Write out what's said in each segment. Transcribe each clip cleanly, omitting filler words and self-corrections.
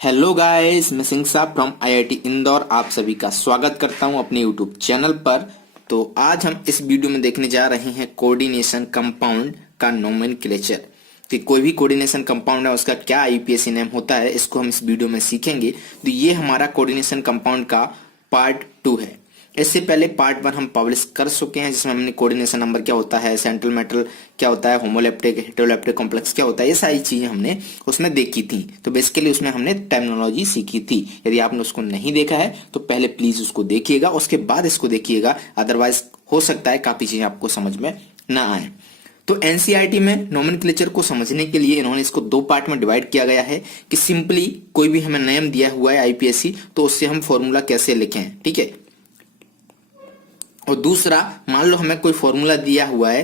Hello guys, मैं सिंह साहब from IIT Indore आप सभी का स्वागत करता हूं अपने यूट्यूब चैनल पर। तो आज हम इस वीडियो में देखने जा रहे हैं कोऑर्डिनेशन कंपाउंड का नोमेनक्लेचर कि कोई भी कोऑर्डिनेशन कंपाउंड है उसका क्या आईयूपीएसी नेम होता है, इसको हम इस वीडियो में सीखेंगे। तो ये हमारा कोऑर्डिनेशन कंपाउंड का पार्ट 2 है। इससे पहले पार्ट 1 हम पब्लिश कर चुके हैं जिसमें हमने कोऑर्डिनेशन नंबर क्या होता है, सेंट्रल मेटल क्या होता है, होमोलैप्टिक हेटेरोलैप्टिक कॉम्प्लेक्स क्या होता है, ये सारी चीजें हमने उसमें देखी थी। तो बेसिकली उसमें हमने टर्मिनोलॉजी सीखी थी। यदि आपने उसको नहीं देखा है तो पहले प्लीज उसको देखिएगा, उसके बाद इसको देखिएगा, अदरवाइज हो सकता है काफी चीजें आपको समझ में ना आए। तो एनसीईआरटी में नोमेनक्लेचर को समझने के लिए इन्होंने इसको दो पार्ट में डिवाइड किया गया है कि सिंपली कोई भी हमें नेम दिया हुआ है आईपीएससी तो उससे हम फॉर्मूला कैसे लिखें, ठीक है। और दूसरा, मान लो हमें कोई फॉर्मूला दिया हुआ है,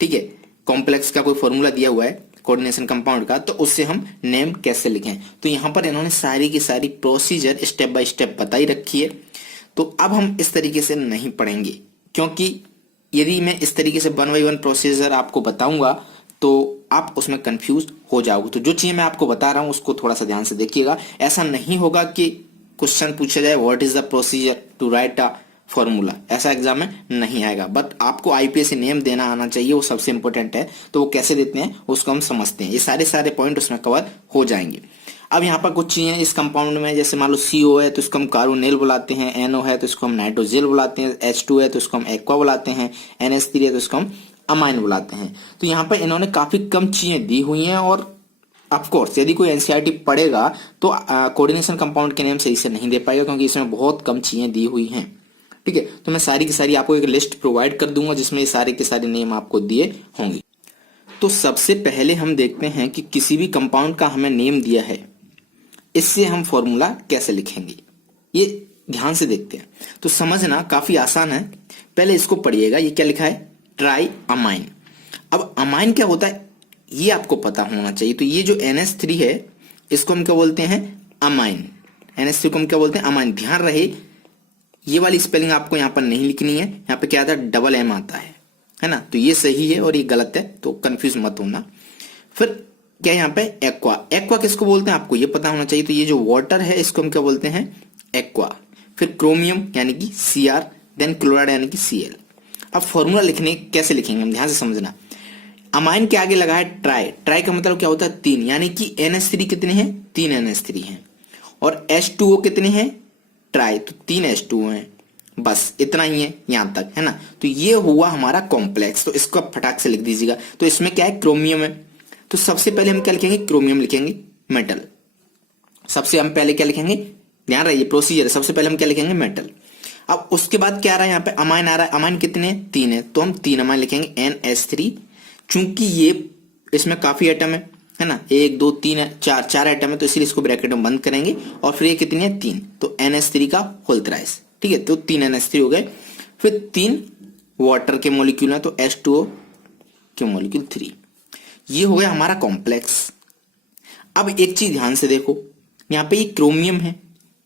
ठीक है, कॉम्प्लेक्स का कोई फॉर्मूला दिया हुआ है कोऑर्डिनेशन कंपाउंड का, तो उससे हम नेम कैसे लिखें। तो यहां पर इन्होंने सारी की सारी प्रोसीजर स्टेप बाय स्टेप बताई रखी है। तो अब हम इस तरीके से नहीं पढ़ेंगे, क्योंकि यदि मैं इस तरीके से 1 बाय 1 प्रोसीजर आपको बताऊंगा तो आप उसमें कंफ्यूज हो जाओगे। तो जो चीज मैं आपको बता रहा हूं उसको थोड़ा सा ध्यान से देखिएगा। ऐसा नहीं होगा कि क्वेश्चन पूछा जाए what is the procedure to write a formula, ऐसा एग्जाम में नहीं आएगा। बट आपको आईपीएससी नेम देना आना चाहिए, वो सबसे इंपॉर्टेंट है। तो वो कैसे देते हैं उसको हम समझते हैं, ये सारे पॉइंट उसमें कवर हो जाएंगे। अब यहाँ पर कुछ चीजें इस कंपाउंड में, जैसे मान लो CO है तो इसको हम कार्बोनिल बुलाते हैं, NO है तो इसको हम नाइट्रोजिल बुलाते हैं, H2 है तो इसको हम एक्वा बुलाते हैं, NH3 है तो इसको हम अमाइन बुलाते हैं। तो यहाँ पर इन्होंने काफी कम चीजें दी हुई हैं और ऑफकोर्स यदि कोई एनसीईआरटी पढ़ेगा तो कोऑर्डिनेशन कंपाउंड के नेम सही से नहीं दे पाएगा, क्योंकि इसमें बहुत कम चीजें दी हुई हैं, ठीक है। तो मैं सारी की सारी आपको एक लिस्ट प्रोवाइड कर दूंगा जिसमें ये सारे के सारे नेम आपको दिए होंगे। तो सबसे पहले हम देखते हैं कि किसी भी कंपाउंड का हमें नेम दिया है, इससे हम फॉर्मूला कैसे लिखेंगे, ये ध्यान से देखते हैं। तो समझना काफी आसान है, पहले इसको पढ़िएगा। ये क्या लिखा है, ट्राई अमाइन। अब अमाइन क्या होता है ये आपको पता होना चाहिए। तो ये जो NH3 है इसको हम क्या बोलते हैं, अमाइन। NH3 को हम क्या बोलते हैं, अमाइन। ध्यान रहे ये वाली स्पेलिंग आपको यहाँ पर नहीं लिखनी है, यहाँ पे क्या आता है, डबल M आता है ना। तो ये सही है और ये गलत है, तो कंफ्यूज मत होना। फिर क्या यहाँ पे एक्वा, एक्वा किसको बोलते हैं आपको ये पता होना चाहिए। तो ये जो वाटर है इसको हम क्या बोलते हैं, एक्वा। फिर क्रोमियम यानी कि Cr, देन क्लोराइड यानी कि Cl। अब फॉर्मूला लिखने कैसे लिखेंगे हम ध्यान से समझना। अमाइन के आगे लगा है ट्राई, ट्राई का मतलब क्या होता है 3, यानी कि NH3 कितने हैं, 3 NH3 हैं। और H2O कितने हैं, ट्राई, तो 3 H2O हैं। बस इतना ही है यहां तक, है ना। तो ये हुआ हमारा कॉम्प्लेक्स, तो इसको आप फटाक से लिख दीजिएगा। तो इसमें क्या है, क्रोमियम है। तो सबसे पहले हम क्या लिखेंगे, क्रोमियम लिखेंगे, मेटल। सबसे हम पहले क्या लिखेंगे, ध्यान रहिए प्रोसीजर, सबसे पहले हम क्या लिखेंगे, मेटल। अब उसके बाद क्या आ रहा है, यहाँ पे अमाइन आ रहा है। अमाइन कितने, 3 है, तो हम 3 अमाइन लिखेंगे, NH3। चूंकि ये इसमें काफी एटम है ना, 1 2 3 4 एटम है, तो इसलिए इसको ब्रैकेट में बंद करेंगे। और फिर ये कितनी है, 3, तो NH3 का होल थ्राइस, ठीक है। तो 3 NH3 हो गए। फिर 3 वाटर के मॉलिक्यूल है, तो H2O के मॉलिक्यूल 3। ये हो गया हमारा कॉम्प्लेक्स। अब एक चीज ध्यान से देखो, यहाँ पे ये क्रोमियम है,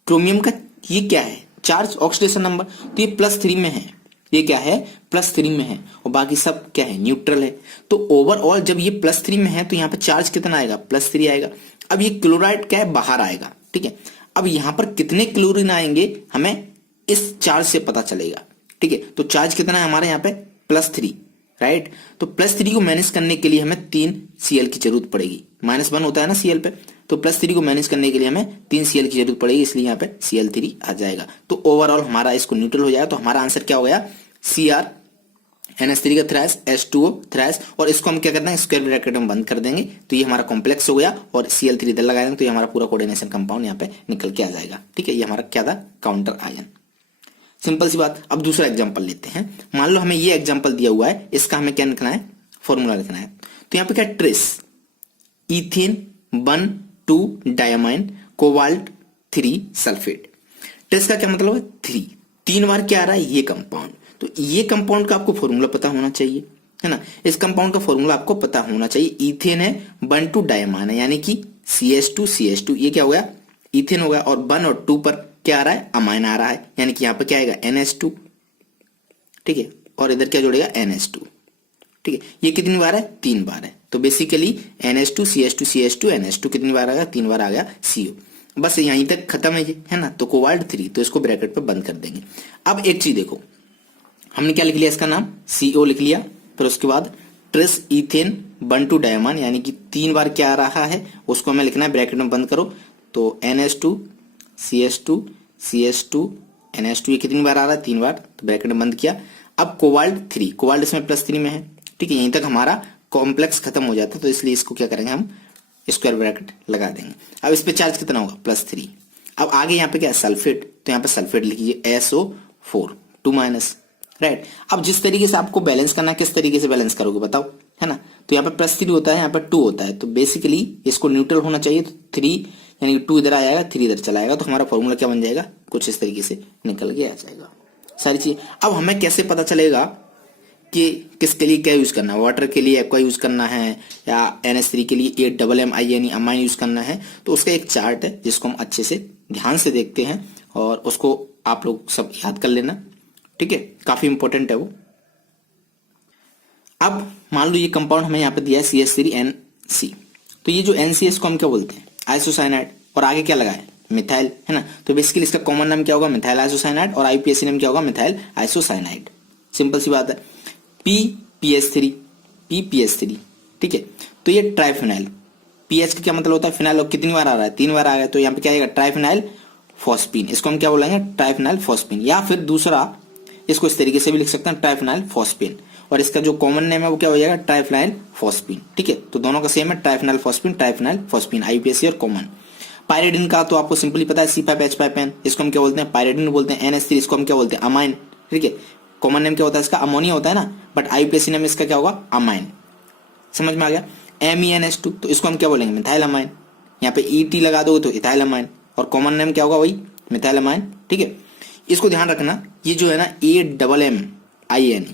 क्रोमियम का ये क्या है, चार्ज ऑक्सीडेशन नंबर, तो ये +3 में है। ये क्या है, +3 में है, और बाकी सब क्या है, न्यूट्रल है। तो ओवरऑल जब ये +3 में है तो यहाँ पे चार्ज कितना आएगा, +3 आएगा। अब ये क्लोराइड क्या है, बाहर आएगा, ठीक है। अब यहाँ पर कितने क्लोरीन आएंगे हमें इस चार्ज से पता चलेगा, ठीक है। तो चार्ज कितना है हमारे यहाँ पे, +3, राइट। तो +3 को मैनेज करने के लिए हमें 3 Cl की जरूरत पड़ेगी। -1 होता है ना Cl पे, तो +3 को मैनेज करने के लिए हमें 3 Cl की जरूरत पड़ेगी, इसलिए यहाँ पे Cl3 आ जाएगा। तो ओवरऑल हमारा इसको न्यूट्रल हो जाएगा। तो हमारा आंसर क्या हो गया, Cr, NH3 का थ्राइस, H2O थ्राइस, और इसको हम क्या करते हैं, स्क्वायर ब्रैकेट में बंद कर देंगे। तो ये हमारा कॉम्प्लेक्स हो गया, और Cl3 इधर लगा देंगे, तो ये हमारा पूरा कोऑर्डिनेशन कंपाउंड यहाँ पे निकल के आ जाएगा, ठीक है। ये हमारा क्या था, काउंटर आयन। सिंपल सी बात। अब दूसरा एग्जांपल लेते हैं। मान लो हमें ये एग्जांपल दिया हुआ है, इसका हमें क्या लिखना है, फॉर्मूला लिखना है। तो यहाँ पे क्या, trace ethane 1,2 diamine cobalt 3 sulphate. Trace का क्या मतलब है, 3 बार क्या आ रहा है, ये कंपाउंड। तो ये कंपाउंड का आपको फॉर्मूला पता होना चाहिए, है ना। इस कंपाउंड का फॉर्मूला आपको पता होना चाहिए। इथेन है, 1,2 डायमाइन है, यानी कि CH2 ये क्या हो गया, इथेन हो गया। और 1 और 2 पर क्या आ रहा है, अमाइन आ रहा है, यानी कि यहाँ पे क्या आएगा, NH2, ठीक है। और इधर क्या जोड़ेगा, NH2, ठीक है। ये कितनी बार है, 3 बार है। तो basically NH2 CH2 CH2 NH2 कितनी बार आ गया, 3 बार आ गया CO। बस यहीं तक खत्म है ये, है ना। तो कोबाल्ट 3, तो इसको ब्रैकेट पे बंद कर देंगे। अब एक चीज देखो, हमने क्या लिख लिया, इसका नाम CO लिख लिया, फिर उसके बाद ट्रिस इथेन 1,2 डायमन, यानी कि 3 बार क्या आ रहा है उसको हमें लिखना है, ब्रैकेट में बंद करो। तो NH2 CH2 CH2 NH2, ये कितनी बार आ रहा है, 3 बार, तो ब्रैकेट में बंद किया। अब कोबाल्ट 3, कोबाल्ट इसमें +3 में है, ठीक है। यहीं तक हमारा कॉम्प्लेक्स खत्म हो जाता है, तो इसलिए इसको क्या करेंगे, हम स्क्वायर ब्रैकेट लगा देंगे। अब इस पे चार्ज कितना होगा, +3। अब आगे यहाँ पे क्या है, सल्फेट, तो यहाँ पे सल्फेट लिखिए SO4 2-, राइट। अब जिस तरीके से आपको बैलेंस करना है, किस तरीके से बैलेंस करोगे बताओ, है ना। तो यहाँ पे +3 होता है, यहाँ पे 2 होता है, तो बेसिकली इसको न्यूट्रल होना चाहिए, तो 3 यानी कि 2 इधर आ जाएगा, 3 इधर चला जाएगा, तो हमारा फॉर्मूला क्या बन जाएगा, कुछ इस तरीके से निकल के आ जाएगा सारी चीज। अब हमें कैसे पता चलेगा कि किसके लिए क्या यूज करना है, वाटर के लिए एक्वा यूज करना है या NH3 के लिए AMMINE अमाइन यूज करना है, तो उसका एक चार्ट है जिसको हम अच्छे से ध्यान से देखते हैं और उसको आप लोग सब याद कर लेना, ठीक है, काफी इंपॉर्टेंट है वो। अब मान लो ये कंपाउंड हमें यहाँ पे दिया है CH3NC, तो ये जो NC इसको हम क्या बोलते हैं, आइसोसाइनाइड, और आगे क्या लगा है, मिथाइल, है ना। तो बेसिकली इसका कॉमन नाम क्या होगा, मिथाइल आइसोसाइनाइड, और IUPAC नाम क्या होगा, मिथाइल आइसोसाइनाइड। सिंपल सी बात है। PPH3, ठीक है। तो ये ट्राइफिनाइल, पीएच का क्या मतलब होता है, फिनाइल, और कितनी बार आ रहा है, 3 बार आ गया, तो यहाँ पे क्या आएगा, ट्राइफिनाइल फॉस्फीन, इसको हम क्या बोलेंगे, ट्राइफिनाइल फॉस्फीन। या फिर दूसरा इसको इस तरीके से भी लिख सकते हैं, ट्राइफिनाइल फॉस्फीन, और इसका जो कॉमन नेम है वो क्या हो जाएगा, ट्राइफिनाइल फॉस्फीन, ठीक है। तो दोनों का सेम है, ट्राइफिनाइल फॉस्फीन, IUPAC और कॉमन। पायरिडिन का तो आपको सिंपली पता है, C5H5N, इसको हम क्या बोलते हैं, पायरिडिन बोलते हैं। NH3 इसको हम क्या बोलते हैं, अमाइन, ठीक है। कॉमन नेम क्या होता है इसका, अमोनिया होता है ना, बट IUPAC नेम इसका क्या होगा, अमाइन। समझ में आ गया। MENH2, तो इसको हम क्या बोलेंगे, मिथाइल अमाइन। यहाँ पे ET लगा दोगे तो इथाइल अमाइन, और कॉमन नेम क्या होगा, वही मिथाइल अमाइन, ठीक है। इसको ध्यान रखना, ये जो है ना AMMINE,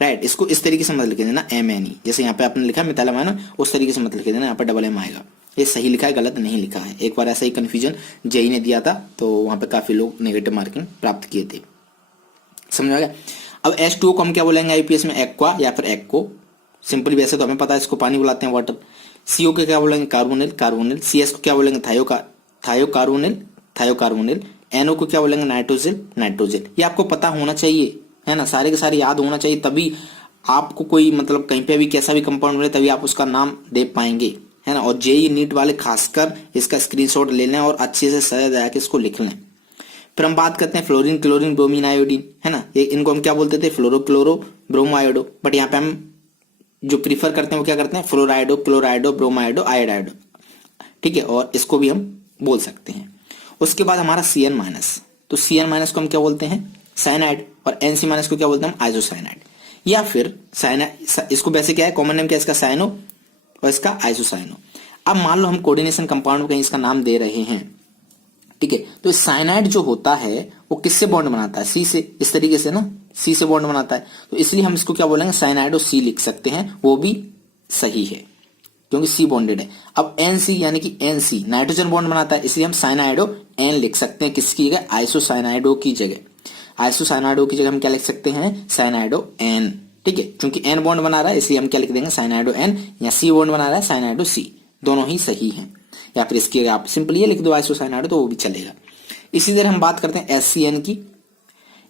राइट, इसको इस तरीके से मत लिख देना MNE, जैसे यहाँ पे आपने लिखा मिथाइल अमाइन, उस तरीके से मत लिख देना, यहाँ पे MM आएगा। ये सही लिखा है, गलत नहीं लिखा है। एक बार ऐसा ही कंफ्यूजन जेई ने दिया था, तो वहां पे काफी लोग नेगेटिव मार्किंग प्राप्त किए थे। समझ आ गया। अब H2O को हम क्या बोलेंगे IUPAC में, एक्वा या फिर एक्को, सिंपली वैसे तो हमें पता है इसको पानी बुलाते हैं, वाटर। CO के क्या बोलेंगे, कार्बोनिल। CS को क्या बोलेंगे, थायोकार्बोनिल। NO को क्या बोलेंगे, नाइट्रोजिल। ये आपको पता होना चाहिए, है ना, सारे के सारे याद होना चाहिए, तभी आपको कोई मतलब कहीं पे भी कैसा भी कंपाउंड मिले तभी आप उसका नाम दे पाएंगे, है ना। और जेई नीट वाले खासकर इसका स्क्रीनशॉट ले लें और अच्छे से सजा दया के इसको लिख लें। फिर हम बात करते हैं फ्लोरीन, क्लोरीन, ब्रोमीन, आयोडीन, है ना। ये इनको हम क्या बोलते थे, फ्लोरो, क्लोरो, ब्रोमो, आयोडो, बट यहाँ पे हम जो प्रीफर करते हैं वो क्या करते हैं, फ्लोराइडो, क्लोराइडो, ब्रोमाइडो, आयोडाइडो, ठीक है। और इसको भी हम बोल सकते हैं। उसके बाद हमारा CN-, तो CN- को हम क्या बोलते हैं, साइनाइड, और NC- को क्या बोलते हैं, आइसोसाइनाइड। या फिर इसको वैसे क्या है, कॉमन नेम क्या है इसका, साइनो, और इसका आइसोसाइनो। अब मान लो हम कोऑर्डिनेशन कंपाउंड में कहीं इसका नाम दे रहे हैं, ठीक है। तो साइनाइड जो होता है वो किससे बॉन्ड बनाता है, C से, इस तरीके से ना, C से बॉन्ड बनाता है, तो इसलिए हम इसको क्या बोलेंगे, साइनाइडो C लिख सकते हैं, वो भी सही है क्योंकि C बॉन्डेड है। अब NC यानी कि NC नाइट्रोजन बॉन्ड बनाता है, इसलिए हम साइनाइडो N लिख सकते हैं, किसकी जगह, आइसोसाइनाइडो की जगह। आइसोसाइनाइडो की जगह हम क्या लिख सकते हैं, साइनाइडो N, ठीक है। क्योंकि N बॉन्ड बना रहा है इसलिए हम क्या लिख देंगे, साइनाइडो N, या C बॉन्ड बना रहा है, साइनाइडो C, दोनों ही सही हैं। या फिर इसकी आप सिंपली ये लिख दो आइसोसाइनाइड, तो वो भी चलेगा। इसी तरह हम बात करते हैं SCN की।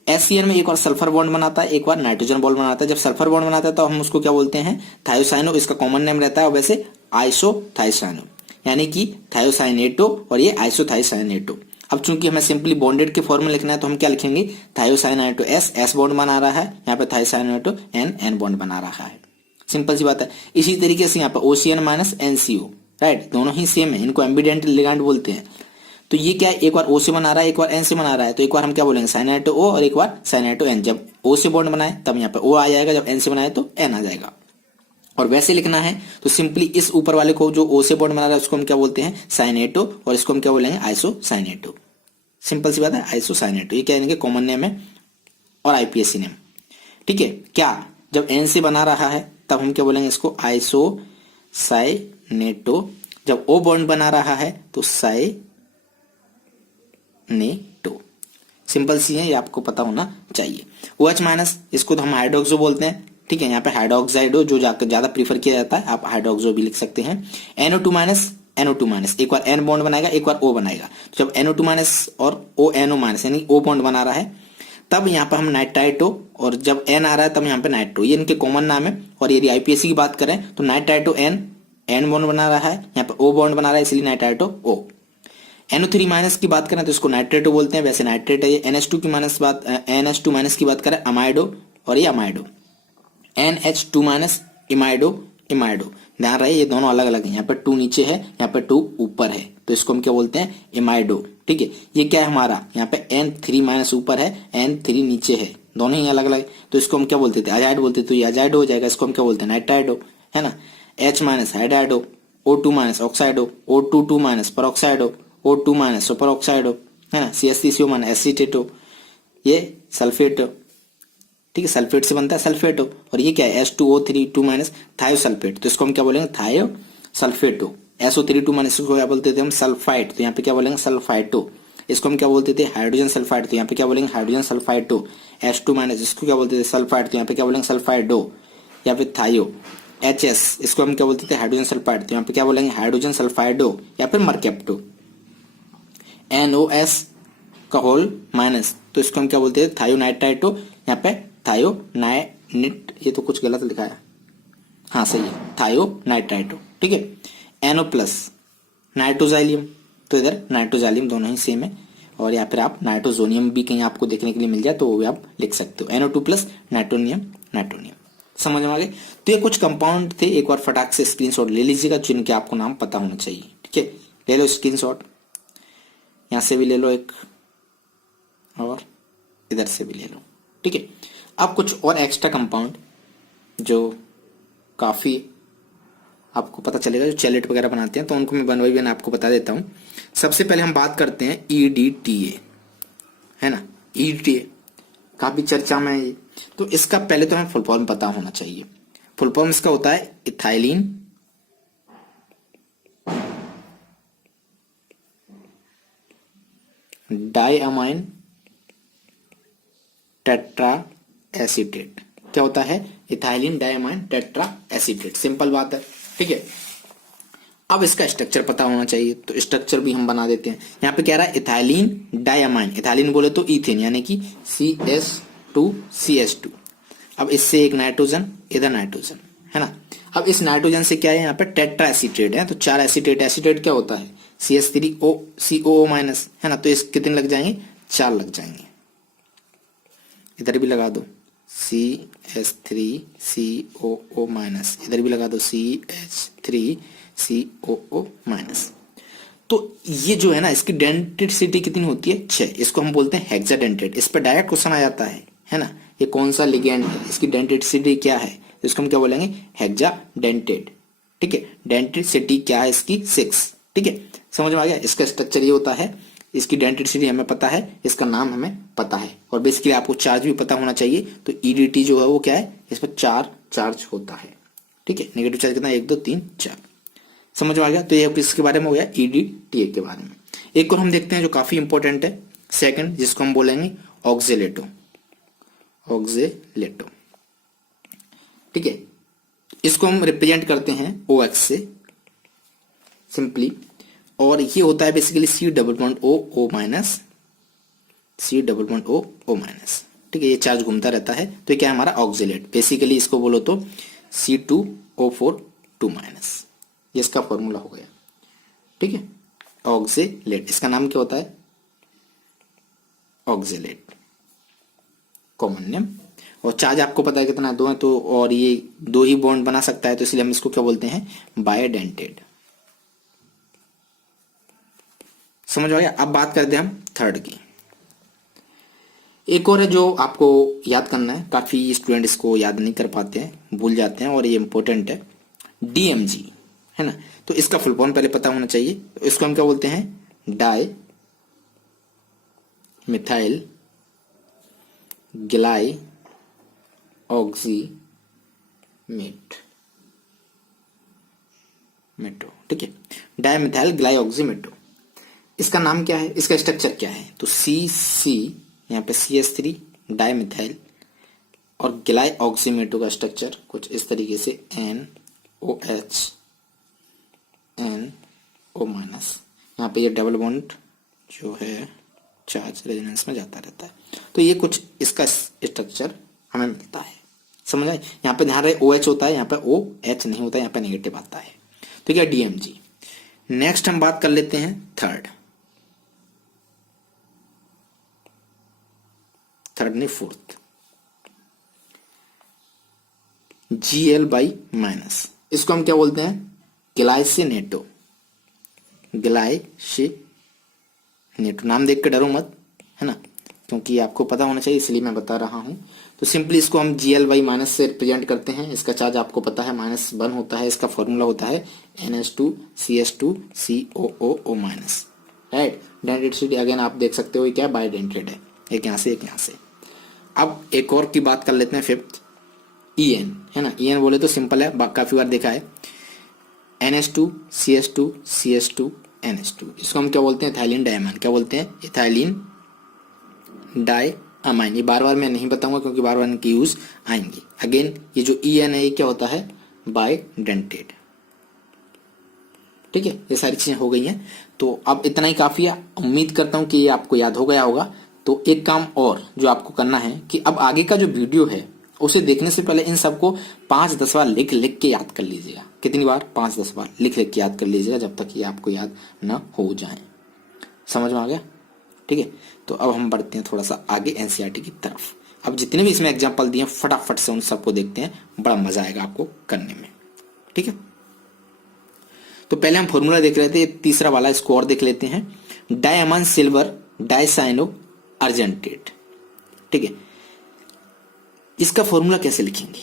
SCN में एक बार सल्फर बॉन्ड बनाता है, एक बार नाइट्रोजन बॉन्ड बनाता है। जब सल्फर बॉन्ड बनाता है तो हम उसको क्या बोलते हैं, थायोसाइनो, इसका कॉमन नेम रहता है, और वैसे आइसोथाइसाइनो, यानी कि थायोसाइनेटो, और ये आइसोथाइसाइनेटो। अब चूंकि हमें सिंपली बॉन्डेड के फॉर्म में लिखना है तो हम क्या लिखेंगे, थायोसाइनाइटो S बॉन्ड बना रहा है, यहाँ पे थायोसाइनाइटो N बॉन्ड बना रहा है। सिंपल सी बात है। इसी तरीके से यहाँ पे OCN- NCO, राइट, दोनों ही सेम है, इनको एम्बिडेंट लिगैंड बोलते हैं। तो ये क्या है, एक बार O से बना रहा है, एक बार N से बना रहा है, तो एक बार हम क्या बोलेंगे, साइनाइटो O, और एक बार साइनाइटो N। जब O से बॉन्ड बनाए तब यहाँ पे O आ जाएगा, जब N से बनाए तो N आ जाएगा। और वैसे लिखना है तो सिंपली इस ऊपर वाले को जो O से बॉन्ड बना रहा है उसको हम क्या बोलते हैं, साइनेटो, और इसको हम क्या बोलेंगे, आइसोसाइनेटो। सिंपल सी बात है, आइसोसाइनेटो, ये क्या इनके कॉमन नेम है और IUPAC नेम, ठीक है। क्या जब N से बना रहा है तब हम क्या बोलेंगे इसको, आइसोसाइनेटो। जब O बॉन्ड बना रहा है तो साइनेटो। सिंपल सी है, ये आपको पता होना चाहिए। OH- इसको तो हम हाइड्रोक्सो बोलते हैं, ठीक है। यहाँ पे हाइड्रोक्साइडो जो ज्यादा प्रीफर किया जाता है, आप हाइड्रोक्सो भी लिख सकते हैं। NO2- NO2 माइनस, एक बार N बॉन्ड बनाएगा, एक बार O बनाएगा। तो जब NO2 माइनस और ONO माइनस यानी O बॉन्ड बना रहा है, तब यहाँ पर हम नाइट्राइटो, और जब N आ रहा है तब यहाँ पे नाइट्रो, ये इनके कॉमन नाम है। और यदि आईपीएसी की बात करें तो नाइट्राइटो N बॉन्ड बना रहा है, यहाँ पे O बॉन्ड बना रहा है, इसलिए नाइट्राइटो O। NO3 माइनस की बात करें तो इसको नाइट्रेटो बोलते हैं, वैसे नाइट्रेट है ये। NH2 माइनस की बात करें अमाइडो, और ये अमाइडो। NH2 minus इमाइडो, इमाइडो। ध्यान रहे ये दोनों अलग अलग है, यहाँ पे 2 नीचे है, यहाँ पे 2 ऊपर है, तो इसको हम क्या बोलते हैं, इमाइडो। ठीक है, ये क्या है हमारा, यहाँ पे N3 माइनस ऊपर है, N3 नीचे है, दोनों ही अलग अलग, तो इसको हम क्या बोलते थे, अजाइड बोलते, तो ये अजाइड हो जाएगा, इसको हम क्या बोलते हैं, नाइट्राइडो, है ना। H minus hydrido, O2 minus oxido, O22 minus peroxido, O2 minus super oxido, है ना। CH3CO माइनस एसीटेटो, ये सल्फेट, ठीक है, सल्फेट से बनता है सल्फेटो। और ये क्या है, H2O3 माइनस थायोसल्फेट, तो इसको हम क्या बोलेंगे, थायोसल्फेटो। SO3 माइनस इसको क्या बोलते थे हम, सल्फाइड, तो यहाँ पे क्या बोलेंगे, सल्फाइटो। इसको हम क्या बोलते थे, हाइड्रोजन सल्फाइड, तो यहाँ पे क्या बोलेंगे, हाइड्रोजन सल्फाइटो। H2 माइनस इसको क्या बोलते थे, सल्फाइड, तो यहाँ पे क्या बोलेंगे, सल्फाइडो, या फिर थायो। HS इसको हम क्या बोलते थे, हाइड्रोजन सल्फाइड, तो यहाँ पे क्या बोलेंगे, हाइड्रोजन सल्फाइडो, या फिर मरकेप्टो। NOS का होल माइनस, तो इसको हम क्या बोलते हैं, थायोनाइट्राइटो, यहाँ पे थायोनाइट, ये तो कुछ गलत लिखा है, हाँ सही है, थायोनाइट्राइटो। ठीक है, NO प्लस नाइट्रोजाइलियम, तो इधर नाइट्रोजाइलियम दोनों ही सेम है। और या फिर आप नाइट्रोजोनियम भी कहीं आपको देखने के लिए मिल जाए तो वो भी आप लिख सकते हो, NO2 प्लस नाइट्रोनियम, नाइट्रोनियम। समझ में आ गए। तो ये कुछ कंपाउंड थे, एक बार फटाक से स्क्रीनशॉट ले लीजिएगा जिनके आपको नाम पता होना चाहिए। ठीक है, ले लो स्क्रीनशॉट, यहाँ से भी ले लो एक, और इधर से भी ले लो। ठीक है, अब कुछ और एक्स्ट्रा कंपाउंड जो काफी आपको पता चलेगा, जो चैलेट वगैरह बनाते हैं, तो उनको मैं वन बाई वन आपको बता देता हूं। सबसे पहले हम बात करते हैं EDTA, है ना। EDTA काफी चर्चा में है ये, तो इसका पहले तो हमें फुल फॉर्म पता होना चाहिए। फुल फॉर्म इसका होता है इथाइलिन डाइअमाइन टेट्रा एसीटेट। क्या होता है, ethylene diamine tetra acetate, simple बात है। ठीक है, अब इसका स्ट्रक्चर पता होना चाहिए, तो स्ट्रक्चर भी हम बना देते हैं। यहाँ पे कह रहा है इथाइलिन डाइअमाइन, इथाइलिन बोले तो इथेन यानी कि CH2CH2। अब इससे एक नाइट्रोजन, इधर नाइट्रोजन, है ना। अब इस नाइट्रोजन से क्या है, यहाँ पे टेट्रा एसीटेट है, तो 4 एसीटेट। एसीटेट क्या होता है, CH3O COO माइनस, है ना। तो इस कितने लग जाएंगे, 4 लग जाएंगे। इधर भी लगा दो CH3COO माइनस, इधर भी लगा दो CH3COO माइनस। तो ये जो है ना, इसकी डेंसिटी कितनी होती है, 6। इसको हम बोलते हैं हेक्साडेंटेट। इस पर डायरेक्ट क्वेश्चन आ जाता है ना। ये कौन सा लिगेंड है, इसकी डेंसिटी क्या है, इसको हम क्या बोलेंगे, हेक्साडेंटेट। ठीक है, डेंसिटी क्या है इसकी, 6। ठीक है, समझ में आ गया। इसका स्ट्रक्चर ये होता है, इसकी डेंसिटी हमें पता है, इसका नाम हमें पता है, और बेसिकली आपको चार्ज भी पता होना चाहिए। तो EDT जो है वो क्या है, इस पर 4 चार्ज होता है। ठीक है, नेगेटिव चार्ज कितना, 1 2 3 4। समझ में आ गया। तो ये किसके बारे में हो गया, EDTA के बारे में। एक और हम देखते हैं जो काफी इंपॉर्टेंट है, सेकंड, जिसको हम बोलेंगे ऑक्जेलेटो, ऑक्जेलेटो। ठीक है, इसको हम रिप्रेजेंट करते हैं OX से सिंपली, और ये होता है basically C++O minus, C++O minus. ठीक है, ये चार्ज घूमता रहता है, तो ये क्या है हमारा ऑक्जेलेट। बेसिकली इसको बोलो तो C2O4 2 माइनस, ये इसका फॉर्मूला हो गया। ठीक है, ऑक्जेलेट, इसका नाम क्या होता है, ऑक्जेलेट, कॉमन नेम। और चार्ज आपको पता है कितना, 2 है, तो और ये 2 ही बॉन्ड बना सकता है, तो इसलिए हम इसको क्या बोलते हैं, बायोडेंटेड। समझ आ गया। अब बात करते हैं हम थर्ड की। एक और है जो आपको याद करना है, काफी स्टूडेंट इसको याद नहीं कर पाते हैं, भूल जाते हैं, और ये इंपॉर्टेंट है, DMG, है ना। तो इसका फुल फॉर्म पहले पता होना चाहिए। तो इसको हम क्या बोलते हैं, डाई मिथाइल ग्लाई ऑक्सीमेट, मेटो। ठीक है, डाई मिथाइल ग्लाई ऑक्सीमेटो। इसका नाम क्या है, इसका स्ट्रक्चर क्या है, तो CC, यहाँ पे CH3 डाई मिथाइल, और ग्लाई ऑक्सीमेटो का स्ट्रक्चर कुछ इस तरीके से NOH O माइनस। यहाँ पे ये डबल बॉन्ड जो है चार्ज रेजोनेंस में जाता रहता है। तो ये कुछ इसका स्ट्रक्चर हमें मिलता है, समझ आए। यहाँ पे ध्यान रहे OH होता है, यहाँ पे OH नहीं होता है, यहाँ पे नेगेटिव आता है। तो क्या DMG। नेक्स्ट हम बात कर लेते हैं थर्ड नहीं फोर्थ, Gl बाई माइनस। इसको हम क्या बोलते हैं? ग्लाइसिनेटो। नाम देख के डरो मत, है ना, क्योंकि आपको पता होना चाहिए इसलिए मैं बता रहा हूं। तो सिंपली इसको हम Gl बाई माइनस से रिप्रेजेंट करते हैं। इसका चार्ज आपको पता है -1 होता है। इसका फॉर्मूला होता है NH2CH2COO minus, right. Dented again आप देख सकते हो ये क्या है, बाइडेंटेड है, एक यहाँ से एक यहाँ से। अब एक और की बात कर लेते हैं, फिफ्थ En, है ना। En बोले तो सिंपल है, काफी बार देखा है, NH2CH2CH2NH2। इसको हम क्या बोलते हैं? Ethylene diamine. क्या बोलते हैं? Ethylene diamine. ये बार बार मैं नहीं बताऊंगा क्योंकि बार बार इनकी यूज आएंगे। अगेन ये जो En है ये क्या होता है? बाइडेंटेड। ठीक है, ये सारी चीजें हो गई हैं। तो अब इतना ही काफी है। उम्मीद करता हूं कि ये आपको याद हो गया होगा। तो एक काम और जो आपको करना है कि अब आगे का जो वीडियो है उसे देखने से पहले इन सबको 5-10 बार लिख लिख के याद कर लीजिएगा। कितनी बार? 5-10 बार लिख लिख के याद कर लीजिएगा, जब तक ये आपको याद ना हो जाए। समझ में आ गया? ठीक है, तो अब हम बढ़ते हैं थोड़ा सा आगे NCERT की तरफ। अब जितने भी इसमें एग्जाम्पल दिए फटाफट से उन सबको देखते हैं, बड़ा मजा आएगा आपको करने में। ठीक है, तो पहले हम फॉर्मूला देख रहे थे, तीसरा वाला इसको और देख लेते हैं। Diammine silver dicyano argentate. ठीक है, इसका फॉर्मूला कैसे लिखेंगे?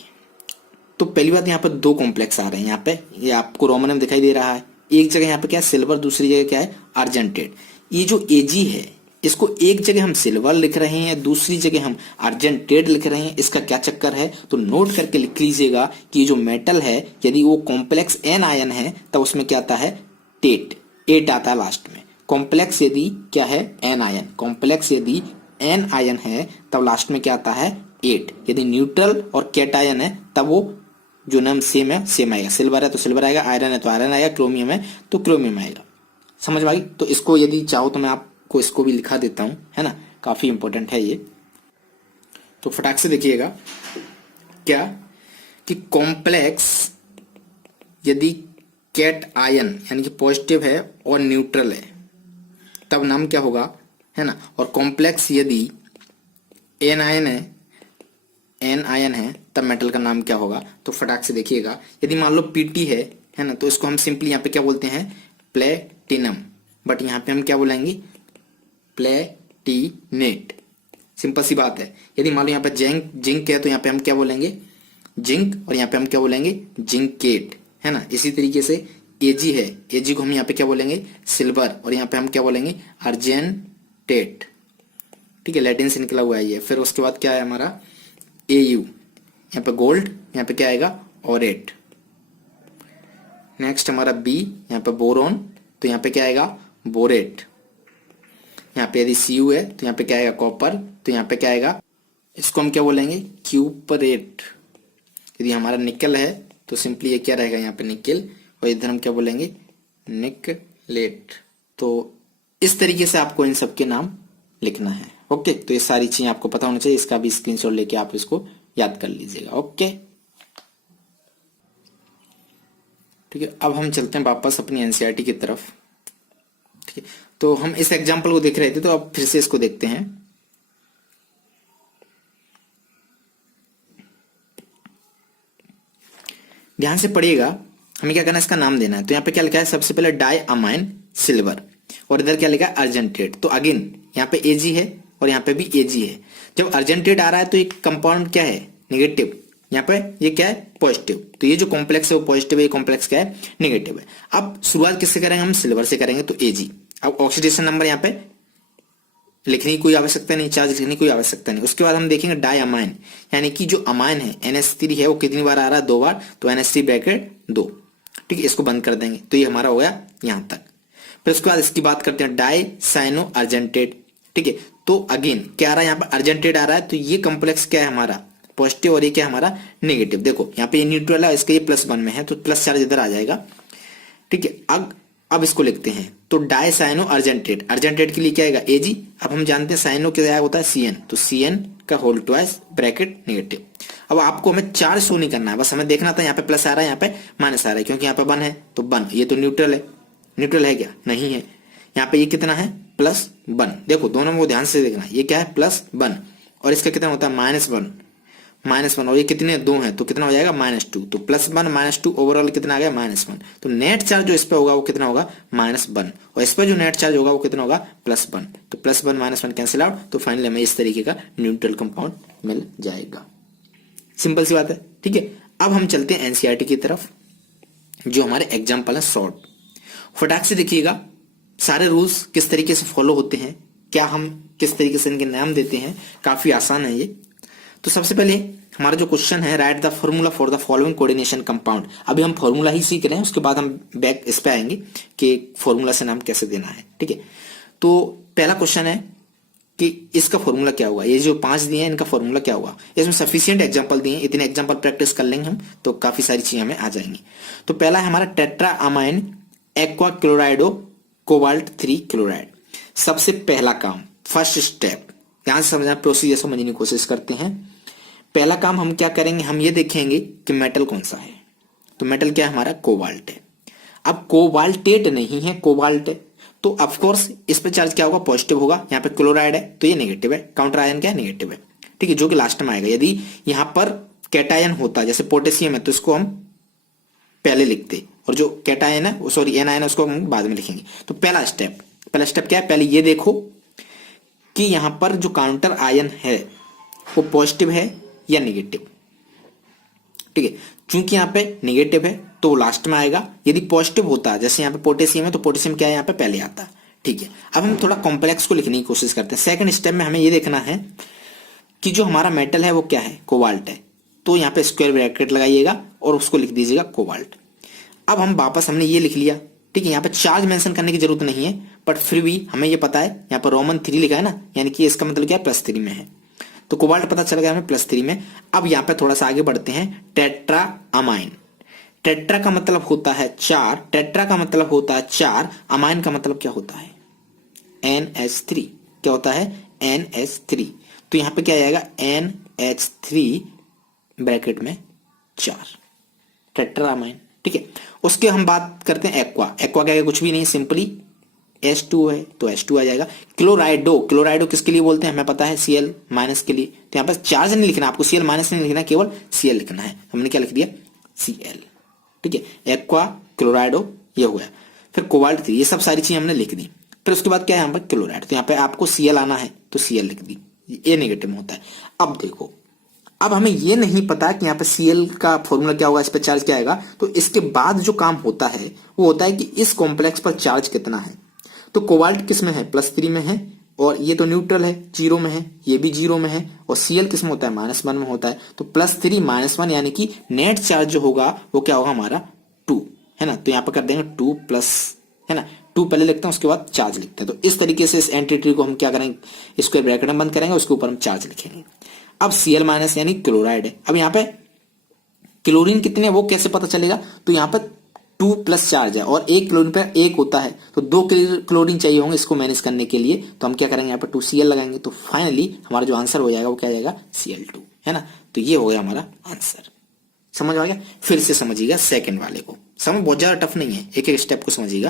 तो पहली बात, यहाँ पर 2 कॉम्प्लेक्स आ रहे हैं। यहाँ पे ये आपको रोमन में दिखाई दे रहा है। एक जगह यहाँ पे क्या है? सिल्वर, दूसरी जगह क्या है? अर्जेंटेट। ये जो Ag है इसको एक जगह हम सिल्वर लिख रहे हैं, दूसरी जगह हम अर्जेंटेट लिख रहे हैं। इसका क्या चक्कर है? तो नोट करके लिख लीजिएगा कि ये जो मेटल है यदि वो कॉम्प्लेक्स N आयन है तब उसमें क्या आता है? टेट, एट आता है लास्ट में। कॉम्प्लेक्स यदि क्या है? N ion. कॉम्प्लेक्स यदि N आयन है तब लास्ट में क्या आता है? 8। यदि न्यूट्रल और कैटायन है तब वो जो नाम सेम है सेम आएगा। सिल्वर है तो सिल्वर आएगा, आयरन है तो आयरन आएगा, क्रोमियम है तो क्रोमियम आएगा। समझ में आ गई? तो इसको यदि चाहो तो मैं आपको इसको भी लिखा देता हूं, है ना, काफी इंपॉर्टेंट है ये। तो फटाक से देखिएगा क्या कि कॉम्प्लेक्स यदि कैट आयन यानी कि पॉजिटिव है और न्यूट्रल है तब नाम क्या होगा, है ना। और कॉम्प्लेक्स यदि N आयन है तब मेटल का नाम क्या होगा? तो फटाक से देखिएगा, यदि मान लो Pt है ना, तो इसको हम सिंपली यहाँ पे क्या बोलते हैं? प्लेटिनम। बट यहाँ पे हम क्या बोलेंगे? प्लेटिनेट। सिंपल सी बात है। यदि मान लो यहाँ पे जिंक है तो यहाँ पे हम क्या बोलेंगे? जिंक। और यहाँ पे हम क्या बोलेंगे? जिंकेट, है ना। इसी तरीके से Ag है, Ag को हम यहाँ पे क्या बोलेंगे? सिल्वर। और यहाँ पे हम क्या बोलेंगे? अर्जेंटेट। ठीक है, लैटिन से निकला हुआ है ये। फिर उसके बाद क्या है हमारा? Au, यहाँ पे गोल्ड, यहाँ पे क्या आएगा? ऑरेट। नेक्स्ट हमारा B, यहाँ पे बोरोन, तो यहाँ पे क्या आएगा? बोरेट। यहाँ पे यदि Cu है तो यहाँ पे क्या आएगा? कॉपर, तो यहाँ पे क्या आएगा? इसको हम क्या बोलेंगे? क्यूपरेट। यदि हमारा निकल है तो सिंपली ये क्या रहेगा? यहाँ पे निकल। और इधर हम क्या बोलेंगे? निकलेट। तो इस तरीके से आपको इन सबके नाम लिखना है। ओके, तो ये सारी चीजें आपको पता होना चाहिए। इसका भी स्क्रीनशॉट लेके आप इसको याद कर लीजिएगा। ओके, ठीक है, अब हम चलते हैं वापस अपनी एनसीईआरटी की तरफ। ठीक है, तो हम इस एग्जांपल को देख रहे थे, तो अब फिर से इसको देखते हैं। ध्यान से पढ़िएगा, हमें क्या करना है? इसका नाम देना है। तो यहाँ पे क्या लिखा है? सबसे पहले डाई अमाइन सिल्वर, और इधर क्या लिखा है? अर्जेंटेट। तो अगेन यहाँ पे Ag है और यहाँ पे भी Ag है। जब अर्जेंटेट आ रहा है तो एक कंपाउंड क्या है? नेगेटिव। यहाँ पे ये क्या है? पॉजिटिव। तो ये जो कॉम्प्लेक्स है वो पॉजिटिव है, ये कॉम्प्लेक्स क्या है? नेगेटिव है। अब शुरुआत किससे करेंगे? हम सिल्वर से करेंगे, तो Ag। अब ऑक्सीडेशन नंबर यहाँ पे लिखने की कोई आवश्यकता नहीं, चार्ज लिखने की कोई आवश्यकता नहीं। उसके बाद हम देखेंगे डाई अमाइन, यानी कि जो अमाइन है NH3 है वो कितनी बार आ रहा है? 2 बार, तो NH3 ब्रैकेट 2। ठीक है, इसको बंद कर देंगे। तो ये हमारा हो गया यहां तक। फिर उसके बाद इसकी बात करते हैं, डाई साइनो अर्जेंटेट। ठीक है, तो अगेन क्या आ रहा है? यहाँ पर अर्जेंटेट आ रहा है, तो ये कॉम्प्लेक्स क्या है हमारा? पॉजिटिव, और ये क्या हमारा? नेगेटिव। देखो यहाँ पे ये न्यूट्रल है, इसका ये +1 में है, तो प्लस चार्ज इधर आ जाएगा। ठीक है, अब अब इसको लिखते हैं, तो डाई साइनो अर्जेंटेट, अर्जेंटेट के लिए क्या आएगा Ag। अब हम जानते हैं साइनो क्या होता है Cn, तो Cn का होल ट्वाइस ब्रैकेट नेगेटिव। अब आपको हमें चार्ज शो नहीं करना है, बस हमें देखना था यहाँ पे प्लस आ रहा है यहाँ पे माइनस आ रहा है, क्योंकि यहाँ पे 1 है तो 1, ये तो न्यूट्रल है, न्यूट्रल है क्या, नहीं है। यहाँ पे ये कितना है +1, देखो दोनों को ध्यान से देखना, ये क्या है +1 और इसका कितना होता है -1, और ये कितने 2 हैं तो कितना हो जाएगा -2, तो +1 -2 ओवरऑल कितना आ गया -1। तो नेट चार्ज जो इस पे होगा वो कितना होगा -1, और इस पे जो नेट चार्ज होगा वो कितना होगा +1, तो +1 -1 कैंसिल आउट, तो फाइनली हमें इस तरीके का न्यूट्रल कंपाउंड मिल जाएगा। सिंपल सी बात है, ठीक है। अब हम चलते हैं एनसीईआरटी की तरफ, जो हमारे एग्जाम्पल है शॉर्ट। फटाक से देखिएगा सारे रूल्स किस तरीके से फॉलो होते हैं, क्या हम किस तरीके से इनके नाम देते हैं, काफी आसान है ये। तो सबसे पहले हमारा जो क्वेश्चन है, right the formula for the following coordination compound. अभी हम फॉर्मूला ही सीख रहे हैं, उसके बाद हम बैक इस पे आएंगे कि फॉर्मूला से नाम कैसे देना है, ठीक है। तो पहला क्वेश्चन है कि इसका फॉर्मूला क्या होगा, ये जो 5 दिए हैं इनका फॉर्मूला क्या होगा। इसमें सफिशिएंट एग्जांपल दिए हैं, इतने एग्जांपल प्रैक्टिस कर लेंगे हम तो काफी सारी चीजें हमें आ जाएंगी। तो पहला है हमारा tetra amine aqua क्लोराइडो cobalt 3 chloride. सबसे पहला काम, फर्स्ट स्टेप, ध्यान से समझना, प्रोसीजर समझने की कोशिश करते हैं। पहला काम हम क्या करेंगे, हम ये देखेंगे कि मेटल कौन सा है। तो मेटल क्या है हमारा, कोबाल्ट है। अब कोबाल्टेट नहीं है, कोबाल्ट है, तो ऑफ कोर्स इस पे चार्ज क्या होगा, पॉजिटिव होगा। यहाँ पे क्लोराइड है तो ये नेगेटिव है, काउंटर आयन क्या है, नेगेटिव है, ठीक है, जो कि लास्ट में आएगा। यदि यहाँ पर कैटायन होता जैसे पोटेशियम है तो इसको हम पहले लिखते, और जो कैटायन है सॉरी एन आयन है उसको हम बाद में लिखेंगे। तो पहला स्टेप क्या है, पहले ये देखो कि यहां पर जो काउंटर आयन है वो पॉजिटिव है या नेगेटिव, ठीक है। चूंकि यहाँ पे नेगेटिव है तो वो लास्ट में आएगा। यदि पॉजिटिव होता जैसे यहाँ पे पोटेशियम है तो पोटेशियम क्या है, यहाँ पे पहले आता, ठीक है। अब हम थोड़ा कॉम्प्लेक्स को लिखने की कोशिश करते हैं। सेकंड स्टेप में हमें ये देखना है कि जो हमारा मेटल है वो क्या है, कोबाल्ट है। तो यहाँ पे स्क्वायर ब्रैकेट लगाइएगा और उसको लिख दीजिएगा कोबाल्ट। अब हम वापस हमने ये लिख लिया, ठीक है। यहाँ पे चार्ज मेंशन करने की जरूरत नहीं है, बट फिर भी हमें ये पता है यहाँ पर रोमन 3 लिखा है ना, यानी कि इसका मतलब क्या है, +3 में है। तो कोबाल्ट पता चल गया हमें +3 में। अब यहाँ पे थोड़ा सा आगे बढ़ते हैं, टेट्रा अमाइन। टेट्रा का मतलब होता है 4, टेट्रा का मतलब होता है 4, अमाइन का मतलब क्या होता है, NH3। क्या होता है, NH3। तो यहाँ पे क्या आएगा, NH3 ब्रैकेट में 4, टेट्रा अमाइन, ठीक है। उसके हम बात करते हैं एक्वा। एक्वा क्या है, कुछ भी नहीं, सिंपली H2 है तो H2 आ जाएगा। क्लोराइडो, क्लोराइडो किसके लिए बोलते हैं हमें पता है, Cl माइनस के लिए। तो यहाँ पर चार्ज नहीं लिखना आपको, Cl माइनस नहीं लिखना, केवल Cl लिखना है। हमने क्या लिख दिया, Cl, ठीक है। एक्वा क्लोराइडो ये हो गया। फिर कोबाल्ट 3, ये सब सारी चीजें हमने लिख दी। फिर उसके बाद क्या है यहाँ पर क्लोराइड, तो यहाँ पे आपको Cl आना है तो Cl लिख दी, ये नेगेटिव में होता है। अब देखो, अब हमें ये नहीं पता कि यहाँ पे Cl का फॉर्मूला क्या होगा, इस पे चार्ज क्या आएगा। तो इसके बाद जो काम होता है वो होता है कि इस कॉम्प्लेक्स पर चार्ज कितना है। तो कोबाल्ट किस में है, +3 में है, और ये तो न्यूट्रल है, 0 में है, ये भी 0 में है, और Cl किस में होता है, -1 में होता है। तो +3 -1 यानी कि नेट चार्ज जो होगा वो क्या होगा हमारा 2, है ना। तो यहाँ पर कर देंगे 2 प्लस, है ना, 2 पहले लिखते हैं उसके बाद चार्ज लिखते हैं। तो इस तरीके से इस एंटिटी को हम क्या करेंगे, स्क्वायर ब्रैकेट में बंद करेंगे, उसके ऊपर हम चार्ज लिखेंगे। अब Cl माइनस यानी क्लोराइड है। अब यहाँ पे क्लोरीन कितने वो कैसे पता चलेगा, तो यहाँ पर 2 प्लस चार्ज है और एक क्लोरीन पर 1 होता है, तो 2 क्लोरीन चाहिए होंगे इसको मैनेज करने के लिए। तो हम क्या करेंगे, यहाँ पर 2Cl लगाएंगे। तो फाइनली हमारा जो आंसर हो जाएगा वो क्या जाएगा, Cl2, है ना। तो ये हो गया हमारा आंसर, समझ आ गया। फिर से समझिएगा सेकंड वाले को, समझ बहुत ज्यादा टफ नहीं है, एक एक स्टेप को समझिएगा।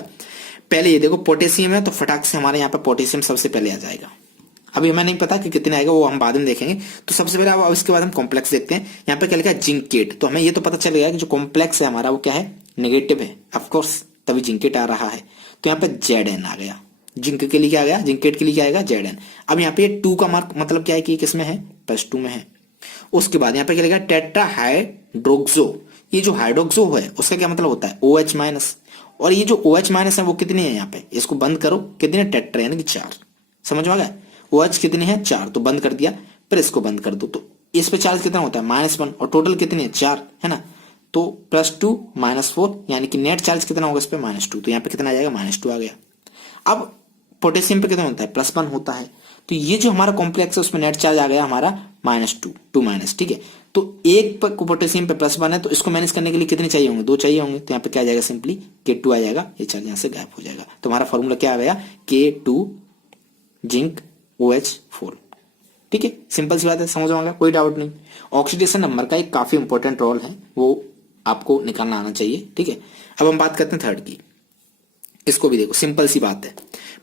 पहले ये देखो पोटेशियम है तो फटाक से हमारे यहाँ पे पोटेशियम सबसे पहले आ जाएगा। अभी हमें नहीं पता कि कितने आएगा, वो हम बाद में देखेंगे। तो सबसे पहले अब इसके बाद हम कॉम्प्लेक्स देखते हैं। यहाँ पे क्या लिखा है, जिंकेट। तो हमें ये तो पता चल गया कि जो कॉम्प्लेक्स है हमारा वो क्या है, नेगेटिव है, ऑफकोर्स तभी जिंकेट आ रहा है। तो यहाँ पे Zn आ गया, जिंक के लिए क्या आ गया, जिंकेट के लिए क्या आएगा, Zn। अब यहाँ पे 2 का मार्क मतलब क्या है कि किस में है, +2 में है। उसके बाद यहाँ पे क्या लिखा है, टेट्रा हाइड्रोक्सो। ये जो हाइड्रोक्सो है उसका क्या मतलब होता है, OH माइनस। और ये जो OH माइनस है वो कितनी है, यहाँ पे इसको बंद करो, कितने टेट्रा यानी कि 4, समझ में आ गया। OH कितने हैं, 4, तो बंद कर दिया। फिर इसको बंद कर दो, तो इस पे चार्ज कितना होता है, -1, और टोटल कितने हैं, 4, है ना। तो +2 -4 यानी कि नेट चार्ज कितना होगा इस पे, -2। तो यहाँ पे कितना आ जाएगा, -2 आ गया। अब पोटेशियम पे कितना होता है, +1 होता है। तो ये जो हमारा कॉम्प्लेक्स है उसमें नेट चार्ज आ गया हमारा -2, 2 माइनस, ठीक है। तो एक पर पोटेशियम पे +1 है, तो इसको मैनेज करने के लिए कितने चाहिए होंगे, 2 चाहिए होंगे। तो यहाँ पे क्या आ जाएगा, सिंपली K2 आ जाएगा, ये चार्ज यहाँ से गायब हो जाएगा। तो हमारा फॉर्मूला क्या आ गया, K2 जिंक OH4। ठीक है, सिंपल सी बात है, समझ में आ गया, कोई डाउट नहीं। ऑक्सीडेशन नंबर का एक काफी इंपॉर्टेंट रोल है, वो आपको निकालना आना चाहिए। ठीक है, अब हम बात करते हैं थर्ड की। इसको भी देखो, सिंपल सी बात है।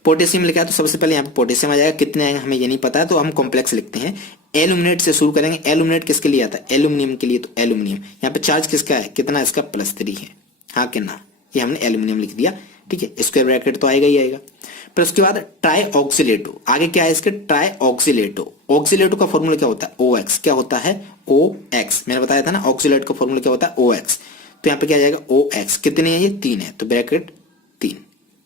पोटेशियम लिखा है तो सबसे पहले यहाँ पे पोटेशियम आ जाएगा, कितने आएंगे हमें ये नहीं पता है, तो हम कॉम्प्लेक्स लिखते हैं। एल्यूमिनेट से शुरू करेंगे। एल्यूमिनेट किसके लिए आता है, एल्यूमिनियम के लिए। तो एल्यूमिनियम यहाँ पे चार्ज किसका है, कितना है इसका, +3 है। हाँ कि ना, ये हमने एल्यूमिनियम लिख दिया। ठीक है, स्क्वायर ब्रैकेट तो आएगा ही आएगा। फिर उसके बाद ट्राई ऑक्सीलेटो, आगे क्या है इसके, ट्राई ऑक्सीलेटो। ऑक्सीलेटो का फॉर्मूला क्या होता है, OX। क्या होता है, OX। मैंने बताया था ना, ऑक्सीलेट का फॉर्मूला क्या होता है, OX। तो यहाँ पे क्या आ जाएगा, OX। कितने हैं ये, 3 है, तो ब्रैकेट 3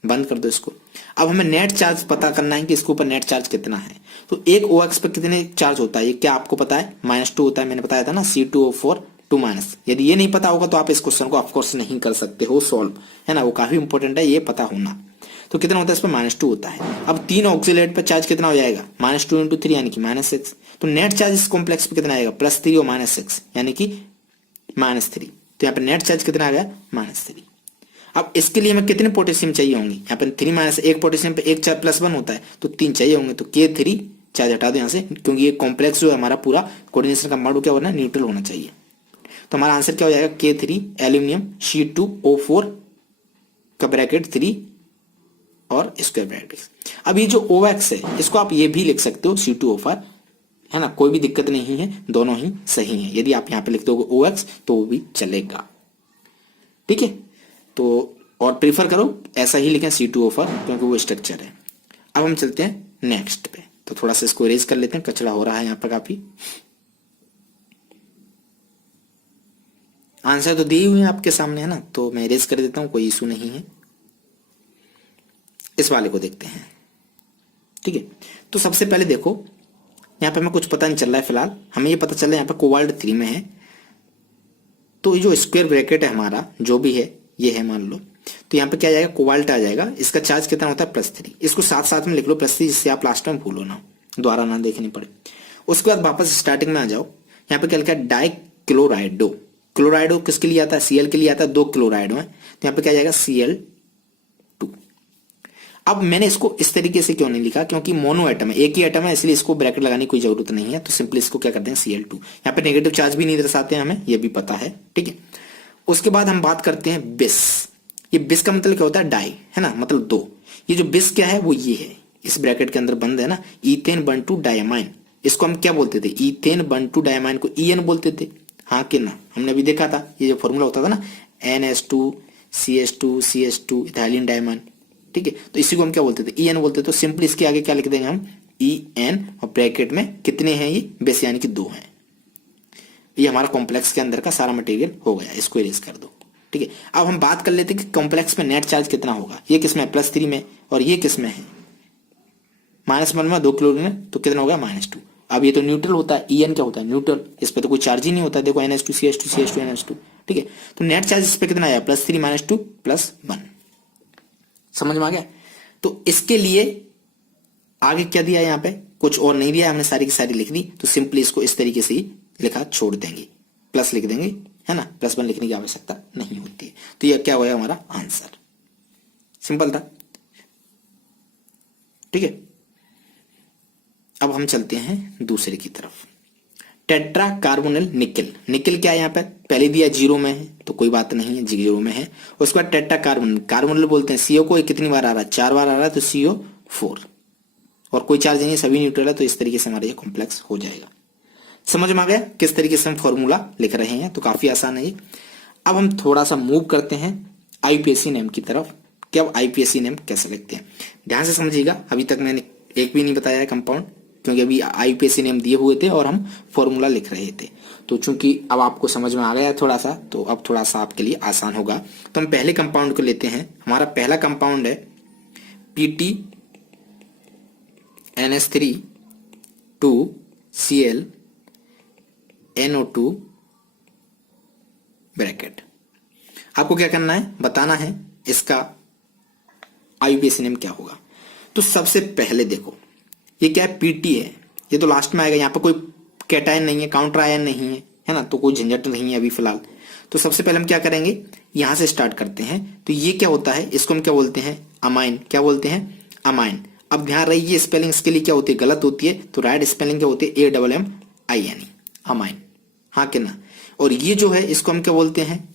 बंद कर दो इसको। अब हमें नेट चार्ज पता करना है कि इसके ऊपर नेट चार्ज कितना है। तो एक OX पर कितने चार्ज होता है, ये क्या आपको पता है, -2 होता है। मैंने बताया था ना, C2O4 2-। यदि ये नहीं पता होगा तो आप इस क्वेश्चन को ऑफकोर्स नहीं कर सकते हो सॉल्व, है ना, वो काफी इंपॉर्टेंट है ये पता होना। तो कितना होता है, इस पर -2 होता है। अब 3 ऑक्सीलेट पर चार्ज कितना हो जाएगा, -2 × 3 यानी कि -6। तो नेट चार्ज इस कॉम्प्लेक्स पे कितना आएगा, +3 और -6 यानी कि -3। तो यहाँ पे नेट चार्ज कितना आ गया, -3। अब इसके लिए हमें कितने पोटेशियम चाहिए होंगे, यहाँ पे 3 एक पोटेशियम पे एक चार्ज +1 होता है, तो 3 चाहिए होंगे। तो K3 चार्ज हटा दो यहाँ से, क्योंकि ये कॉम्प्लेक्स जो है हमारा पूरा कोऑर्डिनेशन कंपाउंड क्या होना है, न्यूट्रल होना चाहिए। तो हमारा आंसर क्या हो जाएगा, K3 एल्यूमिनियम C2O4 का ब्रैकेट 3 और स्क्वायर ब्रैकेट। अब ये जो OX है इसको आप ये भी लिख सकते हो C2O4, है ना, कोई भी दिक्कत नहीं है, दोनों ही सही है। यदि आप यहाँ पे लिख दोगे OX तो वो भी चलेगा। ठीक है, तो और प्रीफर करो ऐसा ही लिखें C2O4, क्योंकि वो स्ट्रक्चर है। अब हम चलते हैं नेक्स्ट पे, तो थोड़ा सा इसको इरेज कर लेते हैं, कचरा हो रहा है यहाँ पर काफी। आंसर तो दिए हुए हैं आपके सामने, है ना, तो मैं इरेज कर देता हूं, कोई इशू नहीं है। इस वाले को देखते हैं। ठीक है, तो सबसे पहले देखो, यहाँ पे हमें कुछ पता नहीं चल रहा है फिलहाल, हमें ये पता चल रहा है यहाँ पे कोबाल्ट 3 में है। तो ये जो स्क्वायर ब्रैकेट है हमारा जो भी है, ये है मान लो, तो यहाँ पे क्या आ जाएगा, कोबाल्ट आ जाएगा। इसका चार्ज कितना होता है, +3। इसको साथ साथ में लिख लो +3, जिससे आप लास्ट में भूलो ना, दोबारा ना देखनी पड़े। उसके बाद वापस स्टार्टिंग में आ जाओ। यहाँ पे क्या लिखा है, डाई क्लोराइडो। क्लोराइडो किसके लिए आता है, Cl के लिए आता है, 2 क्लोराइडो है, तो यहाँ पे क्या आ जाएगा Cl2। अब मैंने इसको इस तरीके से क्यों नहीं लिखा, क्योंकि मोनो एटम है, एक ही एटम है, इसलिए इसको ब्रैकेट लगाने की कोई जरूरत नहीं है। तो सिंपली इसको क्या करते हैं, Cl2। यहाँ पे नेगेटिव चार्ज भी नहीं दर्शाते हैं, हमें ये भी पता है। ठीक है, उसके बाद हम बात करते हैं बिस। ये बिस का मतलब क्या होता है, डाई, है ना, मतलब 2। ये जो बिस क्या है, वो ये है, इस ब्रैकेट के अंदर बंद है ना, ईथेन बंटू डायमाइन। इसको हम क्या बोलते थे, ईथेन बंटू डायमाइन को EN बोलते थे। हाँ कि ना, हमने अभी देखा था, ये जो फॉर्मूला होता था ना, NH2 CH2 CH2 ethylene diamine. ठीक है, तो इसी को हम क्या बोलते थे, EN बोलते थे। तो सिंपली इसके आगे क्या लिख देंगे हम, EN, और ब्रैकेट में कितने हैं ये, बेस यानी कि 2 हैं। ये हमारा कॉम्प्लेक्स के अंदर का सारा मटेरियल हो गया, इसको इरेज कर दो। ठीक है, अब हम बात कर लेते हैं कि कॉम्प्लेक्स में नेट चार्ज कितना होगा। ये किस में, +3 में, और ये किस में है, -1 में, 2 क्लोरीन में, तो कितना होगा, -2। अब ये तो न्यूट्रल होता है, EN क्या होता है, न्यूट्रल, इस पे तो कोई चार्ज ही नहीं होता। देखो NH2 CH2 CH2 NH2। ठीक है, तो नेट चार्ज इस पे कितना आया, +3 -2 +1। समझ में आ गया। तो इसके लिए आगे क्या दिया है, यहाँ पे कुछ और नहीं दिया, हमने सारी की सारी लिख दी। तो सिंपली इसको इस तरीके से ही लिखा छोड़ देंगे, प्लस लिख देंगे, है ना, +1 लिखने की आवश्यकता नहीं होती है। तो ये क्या हुआ हमारा आंसर, सिंपल था। ठीक है, अब हम चलते हैं दूसरे की तरफ। टेट्रा कार्बोनिल निकल। निकल क्या है, यहाँ पे पहले दिया 0 में है, तो कोई बात नहीं है, 0 में है। उसके बाद टेट्रा कार्बोनिल, कार्बोनिल बोलते हैं CO को, कितनी बार आ रहा है, 4 बार आ रहा है, तो CO4, और कोई चार्ज नहीं है, सभी न्यूट्रल है। तो इस तरीके से हमारा ये कॉम्प्लेक्स हो जाएगा। समझ में आ गया किस तरीके से हम फॉर्मूला लिख रहे हैं, तो काफी आसान है ये। अब हम थोड़ा सा मूव करते हैं IUPAC नेम की तरफ, कि अब IUPAC नेम कैसे लिखते हैं। ध्यान से समझिएगा, अभी तक मैंने एक भी नहीं बताया है कंपाउंड, क्योंकि अभी IUPAC नेम दिए हुए थे और हम फॉर्मूला लिख रहे थे। तो चूंकि अब आपको समझ में आ गया है थोड़ा सा, तो अब थोड़ा सा आपके लिए आसान होगा। तो हम पहले कंपाउंड को लेते हैं। हमारा पहला कंपाउंड है PT NH3 2Cl NO2 bracket. आपको क्या करना है, बताना है इसका IUPAC नेम क्या होगा। तो सबसे पहले देखो, ये क्या है, PT है, ये तो लास्ट में आएगा। यहाँ पर कोई कैटायन नहीं है, काउंटर आयन नहीं है, है ना, तो कोई झंझट नहीं है अभी फिलहाल। तो सबसे पहले हम क्या करेंगे, यहां से स्टार्ट करते हैं। तो ये क्या होता है, इसको हम क्या बोलते हैं, अमाइन। क्या बोलते हैं, अमाइन। अब ध्यान रही ये स्पेलिंग इसके लिए क्या होती है, गलत होती है। तो राइट स्पेलिंग क्या होती है, AMMINE, अमाइन। हाँ कि ना। और ये जो है इसको हम क्या बोलते हैं,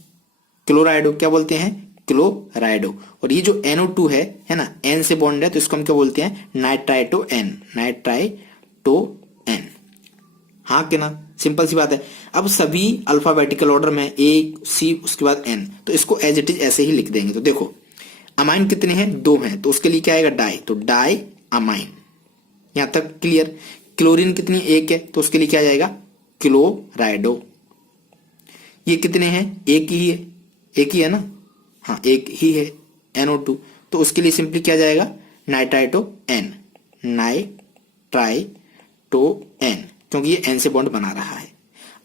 क्लोराइडो। क्या बोलते हैं, क्लोराइडो। और ये जो NO2 है ना, N से बॉन्ड है, तो इसको हम क्या बोलते हैं, नाइट्राइटो N, नाइट्राइटो N। हाँ कि ना, सिंपल सी बात है। अब सभी अल्फाबेटिकल ऑर्डर में A C उसके बाद N, तो इसको एज इट इज ऐसे ही लिख देंगे। तो देखो अमाइन कितने हैं, 2 हैं, तो उसके लिए क्या आएगा, डाई, तो डाई अमाइन। यहां तक क्लियर। क्लोरीन कितनी, 1 है, तो उसके लिए क्या जाएगा, क्लोराइडो। ये कितने हैं, एक ही है, एक ही है ना, हाँ एक ही है, NO2, तो उसके लिए सिंपली क्या जाएगा, नाइट्राइटो N, नाइट्राइटो N, क्योंकि ये N से बॉन्ड बना रहा है।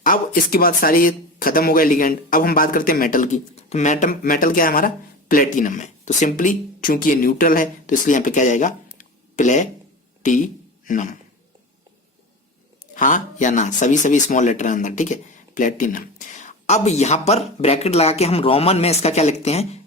अब इसके बाद सारी खत्म हो गए लिगेंड। अब हम बात करते हैं मेटल की। तो मेटल क्या है हमारा, प्लेटिनम है। तो सिंपली चूंकि ये न्यूट्रल है तो इसलिए यहां पे क्या जाएगा, प्लेटिनम। हाँ या ना, सभी सभी स्मॉल लेटर अंदर, ठीक है, प्लेटिनम। अब यहां पर ब्रैकेट लगा के हम रोमन में इसका क्या लिखते हैं,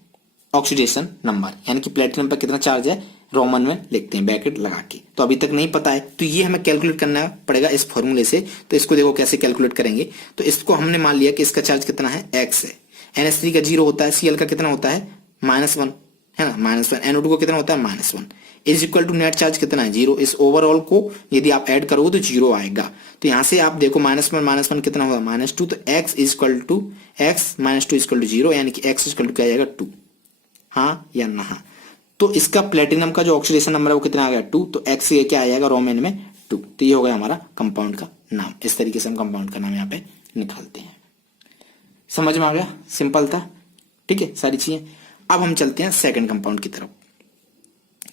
ऑक्सीडेशन नंबर, यानी कि प्लेटिनम पर कितना चार्ज है रोमन में लिखते हैं ब्रैकेट लगा के। तो अभी तक नहीं पता है, तो ये हमें कैलकुलेट करना पड़ेगा इस फॉर्मूले से। तो इसको देखो कैसे कैलकुलेट करेंगे। तो इसको हमने मान लिया कि इसका चार्ज कितना है, x है। NH3 का 0 होता है, Cl का कितना होता है, -1, है ना, -1। NO2 को कितना होता है, -1, is equal to net charge कितना है, 0। इस ओवरऑल को यदि आप ऐड करोगे तो 0 आएगा। तो यहां से आप देखो -1 कितना होगा, -2, तो x is equal to x -2 is equal to 0, यानी कि x इज इक्वल टू क्या आएगा, 2। हाँ या ना, हाँ। तो इसका प्लेटिनम का जो ऑक्सीडेशन नंबर है वो कितना आ गया, 2। तो x ये क्या आएगा रोमन में, 2। तो ये हो गया हमारा कंपाउंड का नाम। इस तरीके से हम कंपाउंड का नाम यहाँ पे निकालते हैं। समझ में आ गया, सिंपल था, ठीक है सारी चीजें। अब हम चलते हैं सेकंड कंपाउंड की तरफ,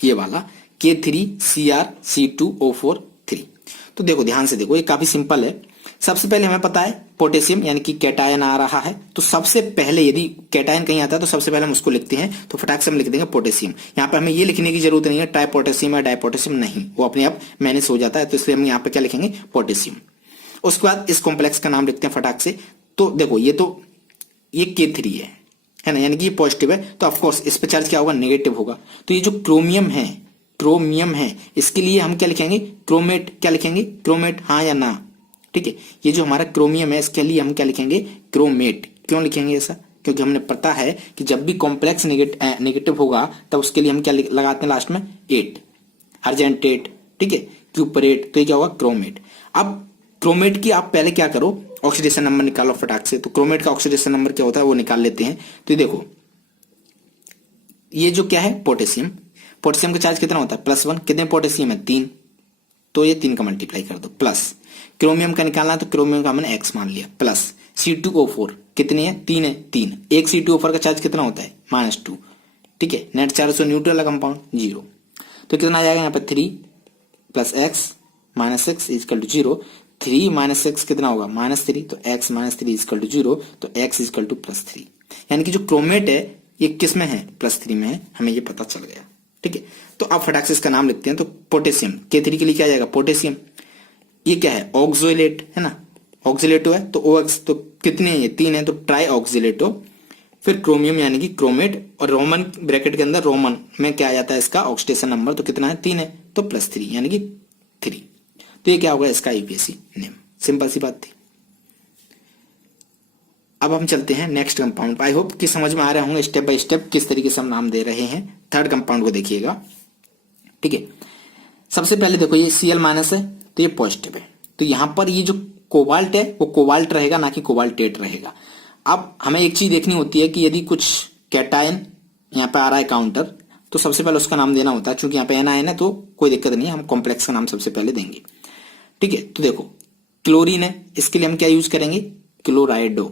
ये वाला K3CrC2O4 3। तो देखो ध्यान से देखो, ये काफी सिंपल है। सबसे पहले हमें पता है पोटेशियम यानी कि कैटायन आ रहा है। तो सबसे पहले यदि कैटायन कहीं आता है तो सबसे पहले हम उसको लिखते हैं, तो फटाक से हम लिख देंगे पोटेशियम। यहाँ पे हमें ये लिखने की जरूरत नहीं है ट्राई पोटेशियम या डाई पोटेशियम, नहीं, वो अपने आप मैनेज हो जाता है। तो इसलिए हम यहाँ पे क्या लिखेंगे, पोटेशियम। उसके बाद इस कॉम्प्लेक्स का नाम लिखते हैं फटाक से। तो देखो ये K3 है ना, यानी कि ये पॉजिटिव है, तो ऑफकोर्स इस पे चार्ज क्या होगा, नेगेटिव होगा। तो ये जो क्रोमियम है इसके लिए हम क्या लिखेंगे, क्रोमेट। क्या लिखेंगे, क्रोमेट, हाँ या ना, ठीक है। ये जो हमारा क्रोमियम है इसके लिए हम क्या लिखेंगे, क्रोमेट। क्यों लिखेंगे ऐसा, क्योंकि हमने पता है कि जब भी कॉम्प्लेक्स नेगेटिव होगा तब उसके लिए हम क्या लगाते हैं लास्ट में, 8, अर्जेंटेट, ठीक है, क्यूपरेट। तो ये क्या होगा, क्रोमेट। अब क्रोमेट की आप पहले क्या करो, ऑक्सीडेशन नंबर निकालो फटाक से। तो क्रोमेट का ऑक्सीडेशन नंबर क्या होता है वो निकाल लेते हैं। तो ये देखो, ये जो क्या है, पोटेशियम का चार्ज कितना होता है, +1। कितने पोटेशियम है, 3, तो ये 3 का मल्टीप्लाई कर दो, प्लस क्रोमियम का निकालना है तो क्रोमियम का हमने x मान लिया, प्लस C2O4 कितने हैं, 3 है, 3। एक C2O4 का चार्ज कितना होता है, -2, ठीक है। नेट चार्ज तो न्यूट्रल है कंपाउंड, 0। तो कितना आ जाएगा यहाँ पे, 3 + x -6 इज इक्वल टू 0। 3 - 6 कितना होगा, -3, तो x -3 इज इक्वल टू 0, तो x इज इक्वल टू +3। यानी कि जो क्रोमेट है ये किस में है, +3 में है, हमें ये पता चल गया, ठीक है। तो अब फटाक से इसका नाम लिखते हैं। तो पोटेशियम K3 के लिए क्या जाएगा, पोटेशियम। ये क्या है, ऑक्सोलेट है ना, ऑक्सिलेटो है, तो OX, तो कितने हैं ये, 3 है, तो ट्राई ऑक्सिलेटो। फिर क्रोमियम यानी कि क्रोमेट, और रोमन ब्रैकेट के अंदर रोमन में क्या आ जाता है इसका ऑक्सीडेशन नंबर, तो कितना है, 3 है, तो +3 यानी कि 3। तो ये क्या होगा इसका IUPAC नेम, सिंपल सी बात थी। अब हम चलते हैं नेक्स्ट कंपाउंड। आई होप कि समझ में आ रहे होंगे स्टेप बाय स्टेप किस तरीके से हम नाम दे रहे हैं। थर्ड कंपाउंड को देखिएगा, ठीक है। सबसे पहले देखो ये Cl- है, तो ये पॉजिटिव है। तो यहां पर ये जो कोबाल्ट है वो कोबाल्ट रहेगा, ना कि कोबाल्टेट रहेगा। अब हमें एक चीज देखनी होती है कि यदि कुछ कैटायन यहाँ पे आ रहा है काउंटर, तो सबसे पहले उसका नाम देना होता है। चूंकि यहाँ पे NiN है तो कोई दिक्कत नहीं है, हम कॉम्प्लेक्स का नाम सबसे पहले देंगे, ठीक है। तो देखो क्लोरीन है, इसके लिए हम क्या यूज करेंगे, क्लोराइडो।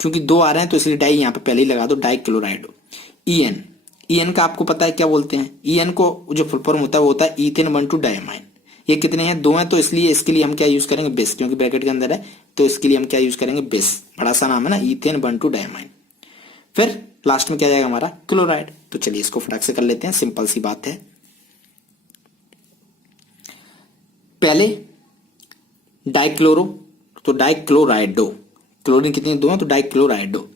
क्योंकि 2 आ रहे हैं तो इसलिए डाई यहाँ पे पहले ही लगा दो, डाई क्लोराइडो। EN का आपको पता है क्या बोलते हैं, EN को जो फुल फॉर्म होता है वो होता है ईथेन 1,2 डायमाइन। ये कितने हैं, 2 हैं, तो इसलिए इसके लिए हम क्या यूज करेंगे, बेस, क्योंकि ब्रैकेट के अंदर है, तो इसके लिए हम क्या यूज करेंगे, बेस, बड़ा सा नाम है ना, ईथेन 1,2 डायमाइन। फिर लास्ट में क्या जाएगा हमारा, क्लोराइड। तो चलिए इसको फटाक से कर लेते हैं, सिंपल सी बात है। पहले डाइक्लोरो, तो डाइक्लोराइडो, क्लोरीन कितनी, दो है, तो डाइक्लोराइडो।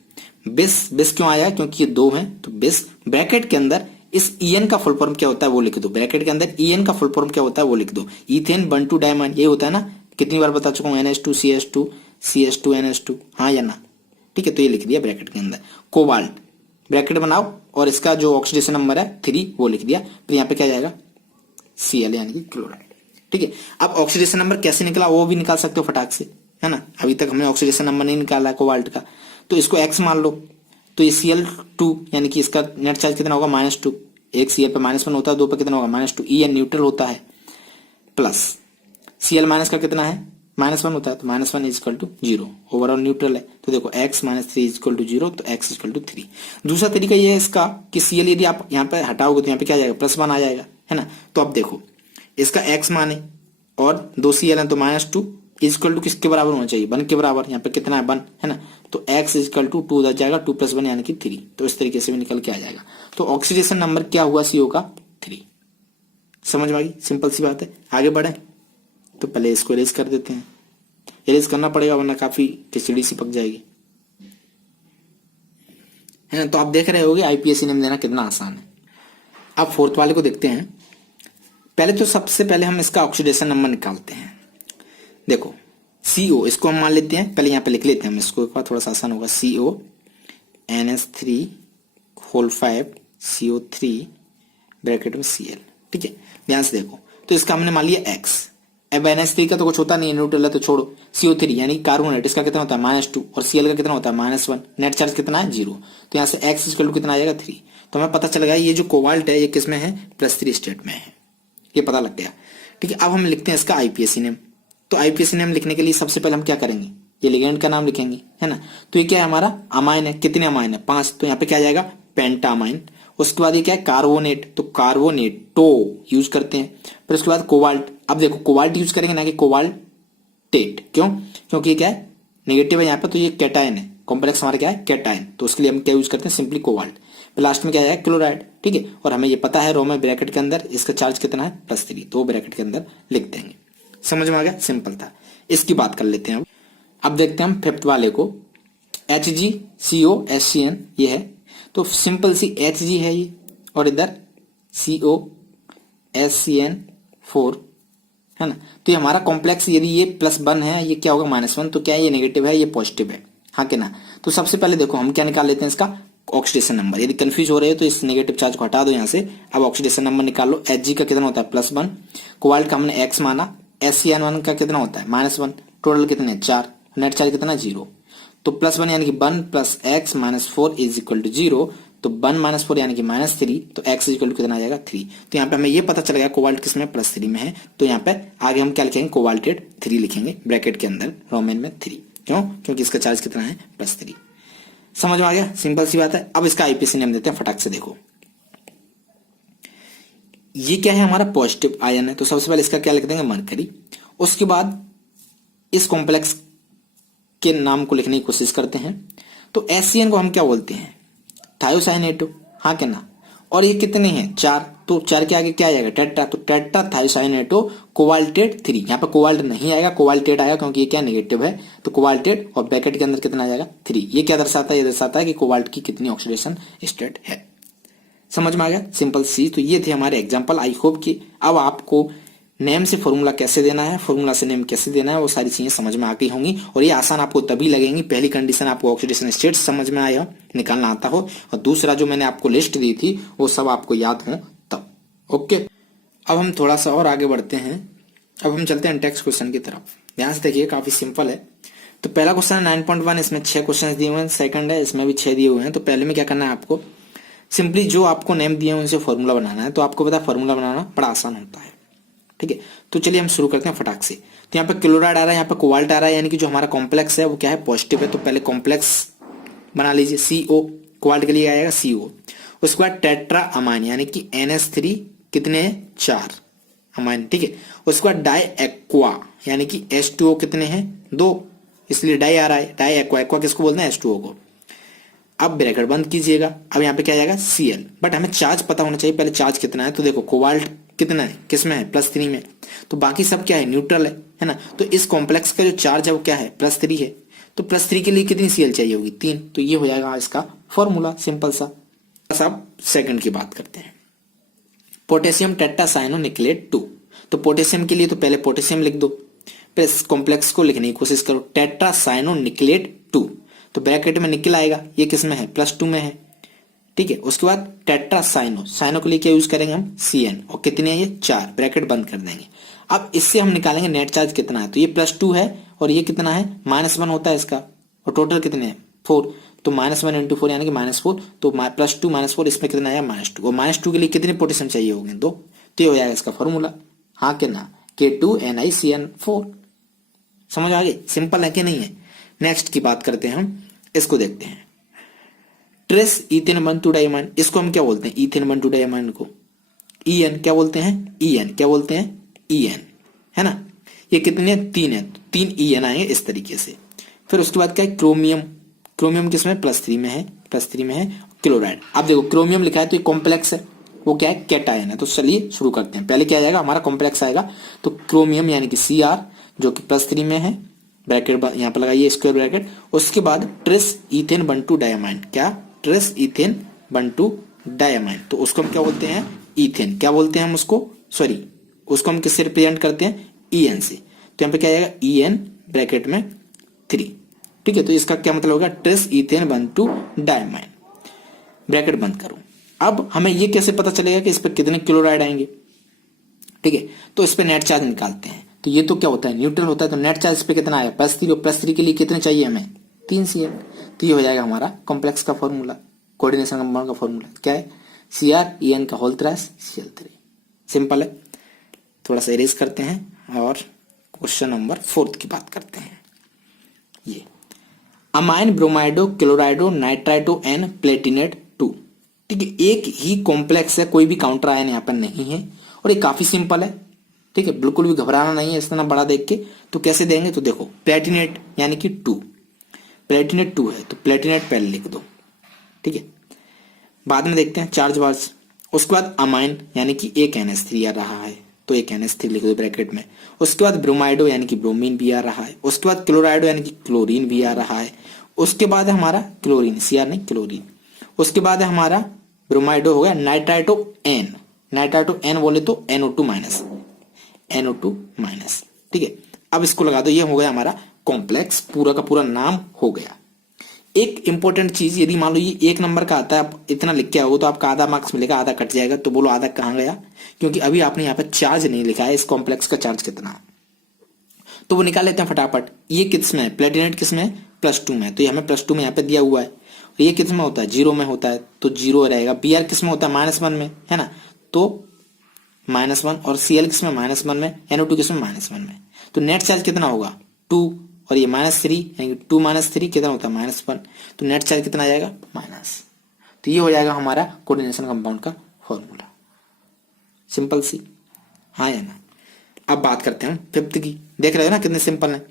बिस, बिस क्यों आया, क्योंकि ये दो हैं, तो बिस। ब्रैकेट के अंदर इस ईएन का फुल फॉर्म क्या होता है वो लिख दो, ब्रैकेट के अंदर ईएन का फुल फॉर्म क्या होता है वो लिख दो, इथेन बन टू डायमंड, ये होता है ना, कितनी बार बता चुका हूं, NH2CH2 CH2 NH2, हाँ या ना, ठीक है, तो ये लिख दिया ब्रैकेट के अंदर। कोबाल्ट, ब्रैकेट बनाओ और इसका जो ऑक्सीडेशन नंबर है 3 वो लिख दिया, फिर यहाँ पे क्या जाएगा Cl यानी कि क्लोराइड, ठीक है। अब ऑक्सीडेशन नंबर कैसे निकला वो भी निकाल सकते हो फटाक से, है ना, अभी तक हमने ऑक्सीडेशन नंबर नहीं निकाला कोबाल्ट का, तो इसको x मान लो, तो ये Cl2 यानी कि इसका नेट चार्ज कितना होगा -2, एक Cl पे -1 होता है, दो पे कितना होगा -2, E एन न्यूट्रल होता है, प्लस Cl माइनस का कितना है -1 होता है, तो -1 is equal to 0, overall neutral है, तो देखो x - 3 इज इक्वल टू 0, तो x इज इक्वल टू 3। दूसरा तरीका ये है इसका कि Cl यदि आप यहाँ पे हटाओगे तो यहाँ पे क्या आ जाएगा +1 आ जाएगा, है ना, तो अब देखो इसका x माने और 2 Cl है तो -2 इज इक्वल टू किसके बराबर होना चाहिए, 1 के बराबर, यहाँ पे कितना है 1, है ना, तो x इज इक्वल टू 2 उधर जाएगा, 2 + 1 यानी कि 3, तो इस तरीके से भी निकल के आ जाएगा। तो ऑक्सीडेशन नंबर क्या हुआ CO का 3, समझ में आ गई, सिंपल सी बात है। आगे बढ़े तो पहले इसको इरेज कर देते हैं, इरेज करना पड़ेगा वरना काफी खिचड़ी सी पक जाएगी, है ना। तो आप देख रहे होगे आईपीएससी नेम देना कितना आसान है। अब फोर्थ वाले को देखते हैं। पहले तो सबसे पहले हम इसका ऑक्सीडेशन नंबर निकालते हैं। देखो CO इसको हम मान लेते हैं, पहले यहाँ पे लिख लेते हैं हम इसको, एक बार थोड़ा सा आसान होगा, CO NH3 CO3 ब्रैकेट में Cl, ठीक है, ध्यान से देखो, तो इसका हमने मान लिया x। अब NH3 का तो कुछ होता नहीं है, न्यूट्रल है, तो छोड़ो। CO3 यानी कार्बोनेट, इसका कितना होता है -2 और Cl का कितना होता है -1, नेट चार्ज कितना है 0, तो यहाँ से x इक्वल टू कितना आ जाएगा 3। तो हमें पता चल गया ये जो कोबाल्ट है ये किस में है, +3 स्टेट में है, ये पता लग गया, ठीक है। अब हम लिखते हैं इसका आईपीएससी नेम। तो आईपीएससी नेम लिखने के लिए सबसे पहले हम क्या करेंगे, ये लिगेंड का नाम लिखेंगे, है ना। तो ये क्या है हमारा अमाइन है, कितने अमाइन है 5, तो यहाँ पे क्या आ जाएगा पेंटामाइन। उसके बाद ये क्या है कार्बोनेट, तो कार्बोनेटो यूज करते हैं। फिर उसके बाद कोबाल्ट, अब देखो कोबाल्ट यूज करेंगे ना कि कोबाल्टेट, क्यों, क्योंकि क्या है नेगेटिव है यहाँ पे, तो ये कैटायन है, कॉम्प्लेक्स हमारा क्या है कैटायन, तो उसके लिए हम क्या यूज करते हैं सिंपली कोबाल्ट। फिर लास्ट में क्या है क्लोराइड, ठीक है। और हमें ये पता है रो में ब्रैकेट के अंदर इसका चार्ज कितना है +3, तो ब्रैकेट के अंदर लिख देंगे। समझ में आ गया, सिंपल था। इसकी बात कर लेते हैं अब देखते हैं हम फिफ्थ वाले को, HgCOHCN ये है, तो सिंपल सी Hg है ये, और इधर COHCN4, है ना। तो ये हमारा कॉम्प्लेक्स, यदि ये +1 है ये क्या होगा -1, तो क्या है ये नेगेटिव है ये पॉजिटिव है, हाँ कि ना। तो सबसे पहले देखो हम क्या निकाल लेते हैं इसका ऑक्सीडेशन नंबर। यदि कंफ्यूज हो रहे हो तो इस नेगेटिव चार्ज को हटा दो यहाँ से। अब ऑक्सीडेशन नंबर निकाल लो। Hg का कितना होता है +1, कोबाल्ट का हमने x माना, SCN1 का कितना होता है -1, टोटल कितने 4, नेट चार्ज कितना 0, तो +1 यानी कि 1 + x - 4 इज इक्वल टू 0, तो 1 - 4 यानी कि -3, तो x इक्वल टू कितना आ जाएगा 3। तो यहाँ पे हमें ये पता चल गया कोबाल्ट किसमें +3 में है, तो यहाँ पे आगे हम क्या लिखेंगे कोबाल्टेट 3 लिखेंगे ब्रैकेट के अंदर रोमन में 3, क्यों, क्योंकि इसका चार्ज कितना है +3। समझ में आ गया, सिंपल सी बात है। अब इसका आईपीएससी नेम देते हैं फटाक से। देखो ये क्या है हमारा पॉजिटिव आयन है, तो सबसे पहले इसका क्या लिख देंगे मरकरी। उसके बाद इस कॉम्प्लेक्स के नाम को लिखने की कोशिश करते हैं। तो एससीएन को हम क्या बोलते हैं थायोसाइनेटो, हाँ क्या ना। और ये कितने हैं 4, तो 4 के आगे क्या आएगा टेट्रा, तो टेट्रा थायोसाइनेटो कोबाल्टेट 3। यहाँ पे कोबाल्ट नहीं आएगा, कोबाल्टेट आएगा क्योंकि ये क्या नेगेटिव है, तो कोबाल्टेट और ब्रैकेट के अंदर कितना आ जाएगा 3। ये क्या दर्शाता है, ये दर्शाता है कि कोबाल्ट की कितनी ऑक्सीडेशन स्टेट है। समझ में आ गया, सिंपल सी। तो ये थे हमारे एग्जाम्पल। आई होप कि अब आपको नेम से फॉर्मूला कैसे देना है, फॉर्मूला से नेम कैसे देना है, वो सारी चीजें समझ में आ गई होंगी। और ये आसान आपको तभी लगेंगी, पहली कंडीशन आपको ऑक्सीडेशन स्टेट समझ में आया निकालना आता हो, और दूसरा जो मैंने आपको लिस्ट दी थी वो सब आपको याद हो तब। ओके, अब हम थोड़ा सा और आगे बढ़ते हैं। अब हम चलते हैं टेक्स्ट क्वेश्चन की तरफ। ध्यान से देखिए, काफी सिंपल है। तो पहला क्वेश्चन है 9.1, इसमें 6 क्वेश्चन दिए हुए हैं। सेकंड है, इसमें भी 6 दिए हुए हैं। तो पहले में क्या करना है आपको, सिंपली जो आपको नेम दिए हैं उनसे फॉर्मूला बनाना है। तो आपको पता है फॉर्मूला बनाना बड़ा आसान होता है, ठीक है। तो चलिए हम शुरू करते हैं फटाक से। तो यहाँ पे क्लोराइड आ रहा है, यहाँ पे कोबाल्ट आ रहा है, यानी कि जो हमारा कॉम्प्लेक्स है वो क्या है पॉजिटिव है। तो पहले कॉम्प्लेक्स बना लीजिए, CO कोबाल्ट के लिए आएगा CO। उसके बाद टेट्रा अमाइन यानी कि NH3 कितने हैं 4 अमाइन, ठीक है। उसके बाद डाई एक्वा यानी कि H2O कितने हैं 2, इसलिए डाई आ रहा है। डाई एक्वा, एक्वा किसको बोलते हैं H2O को। अब ब्रैकेट बंद कीजिएगा। अब यहाँ पे क्या आएगा Cl, बट हमें चार्ज पता होना चाहिए पहले चार्ज कितना है। तो देखो कोबाल्ट कितना है, किसमें है +3 में, तो बाकी सब क्या है न्यूट्रल है ना। तो इस कॉम्प्लेक्स का जो चार्ज है वो क्या है +3 है। तो +3 के लिए कितनी Cl चाहिए होगी? 3। तो ये हो जाएगा इसका फॉर्मूला, सिंपल सा। बस अब सेकंड की बात करते हैं, पोटेशियम टेट्रासाइनोनिक्लेट 2। तो पोटेशियम के लिए तो पहले पोटेशियम लिख दो, फिर इस कॉम्प्लेक्स को लिखने की कोशिश करो, टेट्रासाइनोनिक्लेट 2। तो ब्रैकेट में निकल आएगा, ये किस में है? +2 में है, ठीक है। उसके बाद टेट्रासाइनो, साइनो के लिए क्या यूज करेंगे हम? Cn। और कितने हैं ये? 4। ब्रैकेट बंद कर देंगे। अब इससे हम निकालेंगे नेट चार्ज कितना है। तो ये +2 है और ये कितना है? -1 होता है इसका, और टोटल कितने हैं? 4। तो -1 × 4 यानी कि -4। तो +2 -4, इसमें कितना आएगा? -2। और -2 के लिए कितने पोटेशियम चाहिए होंगे? 2। तो ये हो जाएगा इसका फॉर्मूला, हाँ कि ना? K2NiCN4। समझ आ गई? सिंपल है कि नहीं है? नेक्स्ट की बात करते हैं हम, इसको देखते हैं, ट्रेस इथेन 1,2 डाइमाइन। इसको हम क्या बोलते हैं? इथेन 1,2 डाइमाइन को En क्या बोलते हैं? En क्या बोलते हैं? En, है ना? ये कितने? 3 है, 3 En आएंगे इस तरीके से। फिर उसके बाद क्या है? क्रोमियम। क्रोमियम किसमें? +3 में है, +3 में है। क्लोराइड, अब देखो क्रोमियम लिखा है तो ये कॉम्प्लेक्स है, वो क्या है? कैटायन है। तो चलिए शुरू करते हैं। पहले क्या आएगा हमारा? कॉम्प्लेक्स आएगा। तो क्रोमियम यानी कि Cr, जो कि +3 में है, ब्रैकेट यहाँ पर लगाइए स्क्वायर ब्रैकेट। उसके बाद ट्रेस इथेन 1,2 डाइमाइन, क्या? Trace ethane 1,2 diamine. तो उसको हम क्या बोलते हैं? इथेन। क्या बोलते हैं हम उसको? सॉरी, उसको हम किससे रिप्रेजेंट करते हैं? En से। तो यहाँ पे क्या आएगा? En ब्रैकेट में 3, ठीक है। तो इसका क्या मतलब होगा? ट्रेस इथेन 1,2 डाइमाइन, ब्रैकेट बंद करो। अब हमें ये कैसे पता चलेगा कि इस पर कितने क्लोराइड आएंगे? ठीक है, तो इस पे नेट चार्ज निकालते हैं। तो ये तो क्या होता है? न्यूट्रल होता है। तो नेट चार्ज इस पे कितना आएगा? +3। और +3 के लिए कितने चाहिए हमें? 3 Cl। तो ये हो जाएगा हमारा कॉम्प्लेक्स का फॉर्मूला, कोऑर्डिनेशन कंपाउंड का फॉर्मूला। क्या है? Cr En का होल ट्रेस Cl3। सिंपल है। थोड़ा सा इरेज करते हैं और क्वेश्चन नंबर 4 की बात करते हैं। ये अमाइन ब्रोमाइडो क्लोराइडो नाइट्राइटो एन प्लेटिनेट 2, ठीक है। एक ही कॉम्प्लेक्स है, कोई भी काउंटर आयन यहाँ पर नहीं है, और ये काफी सिंपल है, ठीक है। बिल्कुल भी घबराना नहीं है इतना बड़ा देख के। तो कैसे देंगे? तो देखो, प्लेटिनेट यानी कि 2, प्लेटिनेट 2 है तो प्लेटिनेट पहले लिख दो, ठीक है। बाद में देखते हैं चार्ज वार्ज। उसके बाद अमाइन यानी कि एक NH3 आ रहा है, तो एक NH3 लिख दो ब्रैकेट में। उसके बाद ब्रोमाइडो यानी कि ब्रोमीन भी आ रहा है। उसके बाद क्लोराइडो यानी कि क्लोरीन भी आ रहा है। उसके बाद है हमारा क्लोरीन, Cr नहीं क्लोरीन। उसके बाद है हमारा ब्रोमाइडो हो गया नाइट्राइटो एन, नाइट्राइटो एन बोले तो NO2 माइनस, NO2 माइनस, ठीक है। अब इसको लगा दो, ये हो गया हमारा कॉम्प्लेक्स, पूरा का पूरा नाम हो गया। एक इंपॉर्टेंट चीज, यदि मान लो ये 1 नंबर का आता है, आप इतना लिख के आओगे तो आपका आधा मार्क्स मिलेगा, आधा कट जाएगा। तो बोलो आधा कहाँ गया? क्योंकि अभी आपने यहाँ पे चार्ज नहीं लिखा है, इस कॉम्प्लेक्स का चार्ज कितना। तो वो निकाल लेते हैं फटाफट। ये किस में है? प्लेटिनेट किस में है? +2 में। तो ये हमें +2 में यहाँ पे दिया हुआ है। और ये किस में होता है? 0 में होता है, तो 0 रहेगा। Br किस में होता है? -1 में, है ना? तो -1। और Cl किस में? -1 में। NO2 किस में? -1 में। तो नेट चार्ज कितना होगा? 2, और ये -3 यानी कि 2 - 3 कितना होता है? -1। तो नेट चार्ज कितना आ जाएगा? माइनस। तो ये हो जाएगा हमारा कोऑर्डिनेशन कंपाउंड का फॉर्मूला, सिंपल सी, हाँ या ना? अब बात करते हैं 5th की। देख रहे हो ना कितने सिंपल है।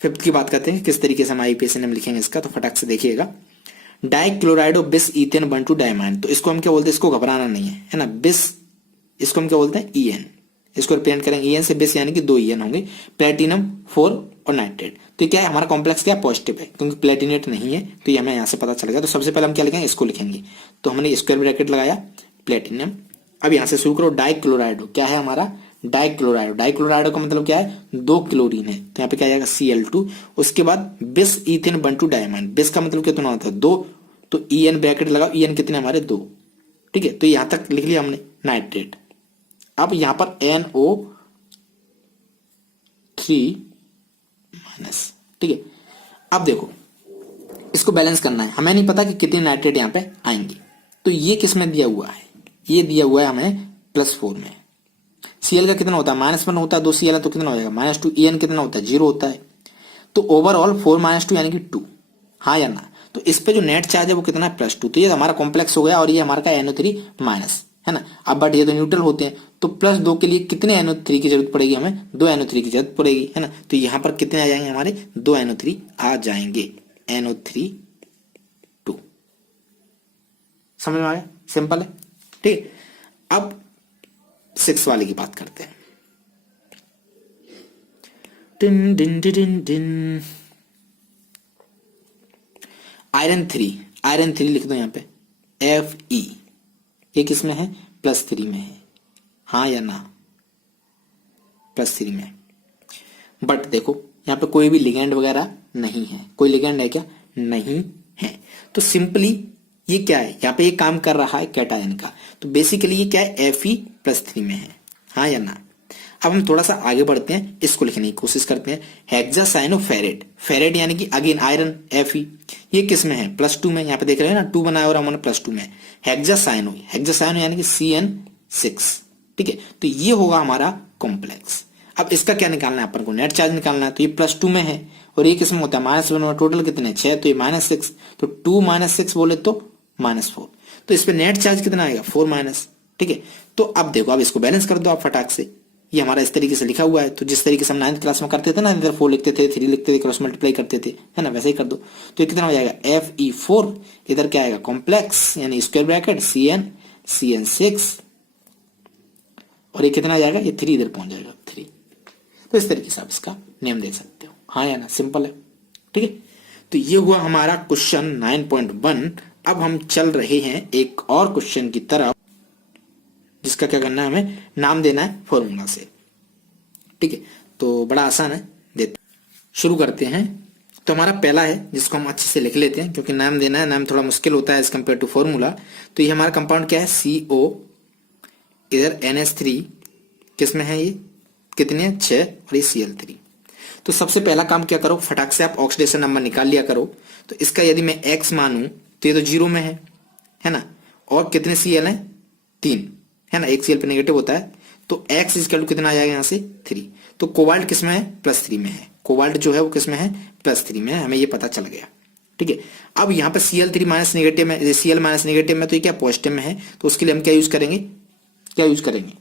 5th की बात करते हैं किस तरीके से हम IUPAC में लिखेंगे इसका, तो फटाक से देखिएगा। डाइक्लोराइडो बिस इथेन 1,2 डाइमाइन। तो इसको हम क्या बोलते हैं? इसको घबराना नहीं है ना? बिस, इसको हम क्या बोलते हैं? En। इसको रिप्रेजेंट करेंगे En से, बिस यानी कि 2 En होंगे, प्लेटिनम 4 और नाइट्रेट। तो क्या है हमारा कॉम्प्लेक्स? क्या पॉजिटिव है, क्योंकि प्लेटिनेट नहीं है। तो ये हमें यहाँ से पता चलेगा। तो सबसे पहले हम क्या लिखेंगे? इसको लिखेंगे। तो हमने स्क्वायर ब्रैकेट लगाया, प्लेटिनम। अब यहाँ से शुरू करो, डाइक्लोराइडो क्या है हमारा? डाइक्लोराइडो। डाइक्लोराइडो का मतलब क्या है? 2 क्लोरीन है, तो यहाँ पे क्या आएगा? Cl2। उसके बाद बिस इथेन 1,2 डाइमाइन। बिस का मतलब कितना होता है? 2। तो En ब्रैकेट लगाओ, En कितने हमारे? 2, ठीक है। तो यहां तक लिख लिया हमने नाइट्रेट। अब यहां पर NO3 माइनस, ठीक है। अब देखो, इसको बैलेंस करना है, हमें नहीं पता कि कितने नाइट्रेट यहां पे आएंगे। तो ये किस में दिया हुआ है? ये दिया हुआ है हमें +4 में। Cl का कितना होता है? -1 होता है, 2 Cl है तो कितना हो जाएगा? -2। En कितना होता है? 0 होता है। तो ओवरऑल 4 - 2 यानी कि 2, हाँ या ना? तो इस पे जो नेट चार्ज है वो कितना है? +2। तो ये हमारा कॉम्प्लेक्स हो गया, और ये हमारा का NO3 माइनस, है ना? अब बट ये तो न्यूट्रल होते हैं, तो +2 के लिए कितने NO3 की जरूरत पड़ेगी हमें? 2 NO3 की जरूरत पड़ेगी, है ना? तो यहाँ पर कितने आ जाएंगे हमारे? 2 NO3 आ जाएंगे, NO3 2। समझ में आ गया? सिंपल है, ठीक है। अब 6 वाले की बात करते हैं, डिन डिन डिन डिन डिन। आयरन 3 लिख दो यहाँ पे Fe, ये किस में है? +3 में है, हाँ या ना? +3 में। बट देखो यहाँ पे कोई भी लिगेंड वगैरह नहीं है, कोई लिगेंड है क्या? नहीं है। तो सिंपली ये क्या है? यहाँ पे ये काम कर रहा है कैटायन का, तो बेसिकली ये क्या है? Fe+3 में है, हाँ या ना? अब हम थोड़ा सा आगे बढ़ते हैं, इसको लिखने की कोशिश करते हैं। हेक्सासाइनोफेरेट, फेरेट यानी कि अगेन आयरन Fe, ये किस में है? +2 में। यहाँ पे देख रहे हैं ना 2 बनाया और हमने +2 में। हेक्सासाइनो, हेक्सासाइनो यानी कि CN6, ठीक है। तो ये होगा हमारा कॉम्प्लेक्स। अब इसका क्या निकालना है अपन को? नेट चार्ज निकालना है। तो ये +2 में है और ये किसमें होता है? -1 में। टोटल कितने? 6, तो ये -6, तो 2 - 6 बोले तो -4। तो इस पे नेट चार्ज कितना आएगा? 4-, ठीक है। तो अब देखो, अब इसको बैलेंस कर दो आप फटाक से। ये हमारा इस तरीके से लिखा हुआ है, तो जिस तरीके से हम 9th क्लास में करते थे ना, इधर 4 लिखते थे, 3 लिखते थे, क्रॉस मल्टीप्लाई करते थे, है ना, वैसे ही कर दो। तो ये कितना हो जाएगा? Fe4, इधर क्या आएगा? कॉम्प्लेक्स यानी स्क्वायर ब्रैकेट CN6, और ये कितना आ जाएगा? ये 3 इधर पहुंच जाएगा, 3। तो इस तरीके से आप इसका नेम देख सकते हो, हाँ या ना? सिंपल है, ठीक है। तो ये हुआ हमारा क्वेश्चन 9.1। अब हम चल रहे हैं एक और क्वेश्चन की तरफ, जिसका क्या करना है? हमें नाम देना है फॉर्मूला से, ठीक है। तो बड़ा आसान है, देते शुरू करते हैं। तो हमारा पहला है, जिसको हम अच्छे से लिख लेते हैं, क्योंकि नाम देना है, नाम थोड़ा मुश्किल होता है एज कम्पेयर टू फॉर्मूला। तो ये हमारा कंपाउंड क्या है? CO, इधर NH3, किस में है ये? कितने? 6, और ये Cl3। तो सबसे पहला काम क्या करो, फटाक से आप ऑक्सीडेशन नंबर निकाल लिया करो। तो इसका यदि मैं x मानूं तो ये तो 0 में है ना, और कितने Cl है? 3, है ना, एक Cl पे नेगेटिव होता है। तो x इक्वल कितना आ जाएगा यहाँ से? 3। तो कोबाल्ट किस में है? +3 में है। कोबाल्ट जो है वो किस में है? +3 में है, हमें ये पता चल गया, ठीक है। अब यहाँ पे Cl3 माइनस नेगेटिव में, Cl माइनस नेगेटिव में, तो ये क्या पॉजिटिव में है। तो उसके लिए हम क्या यूज करेंगे? क्या यूज करेंगे?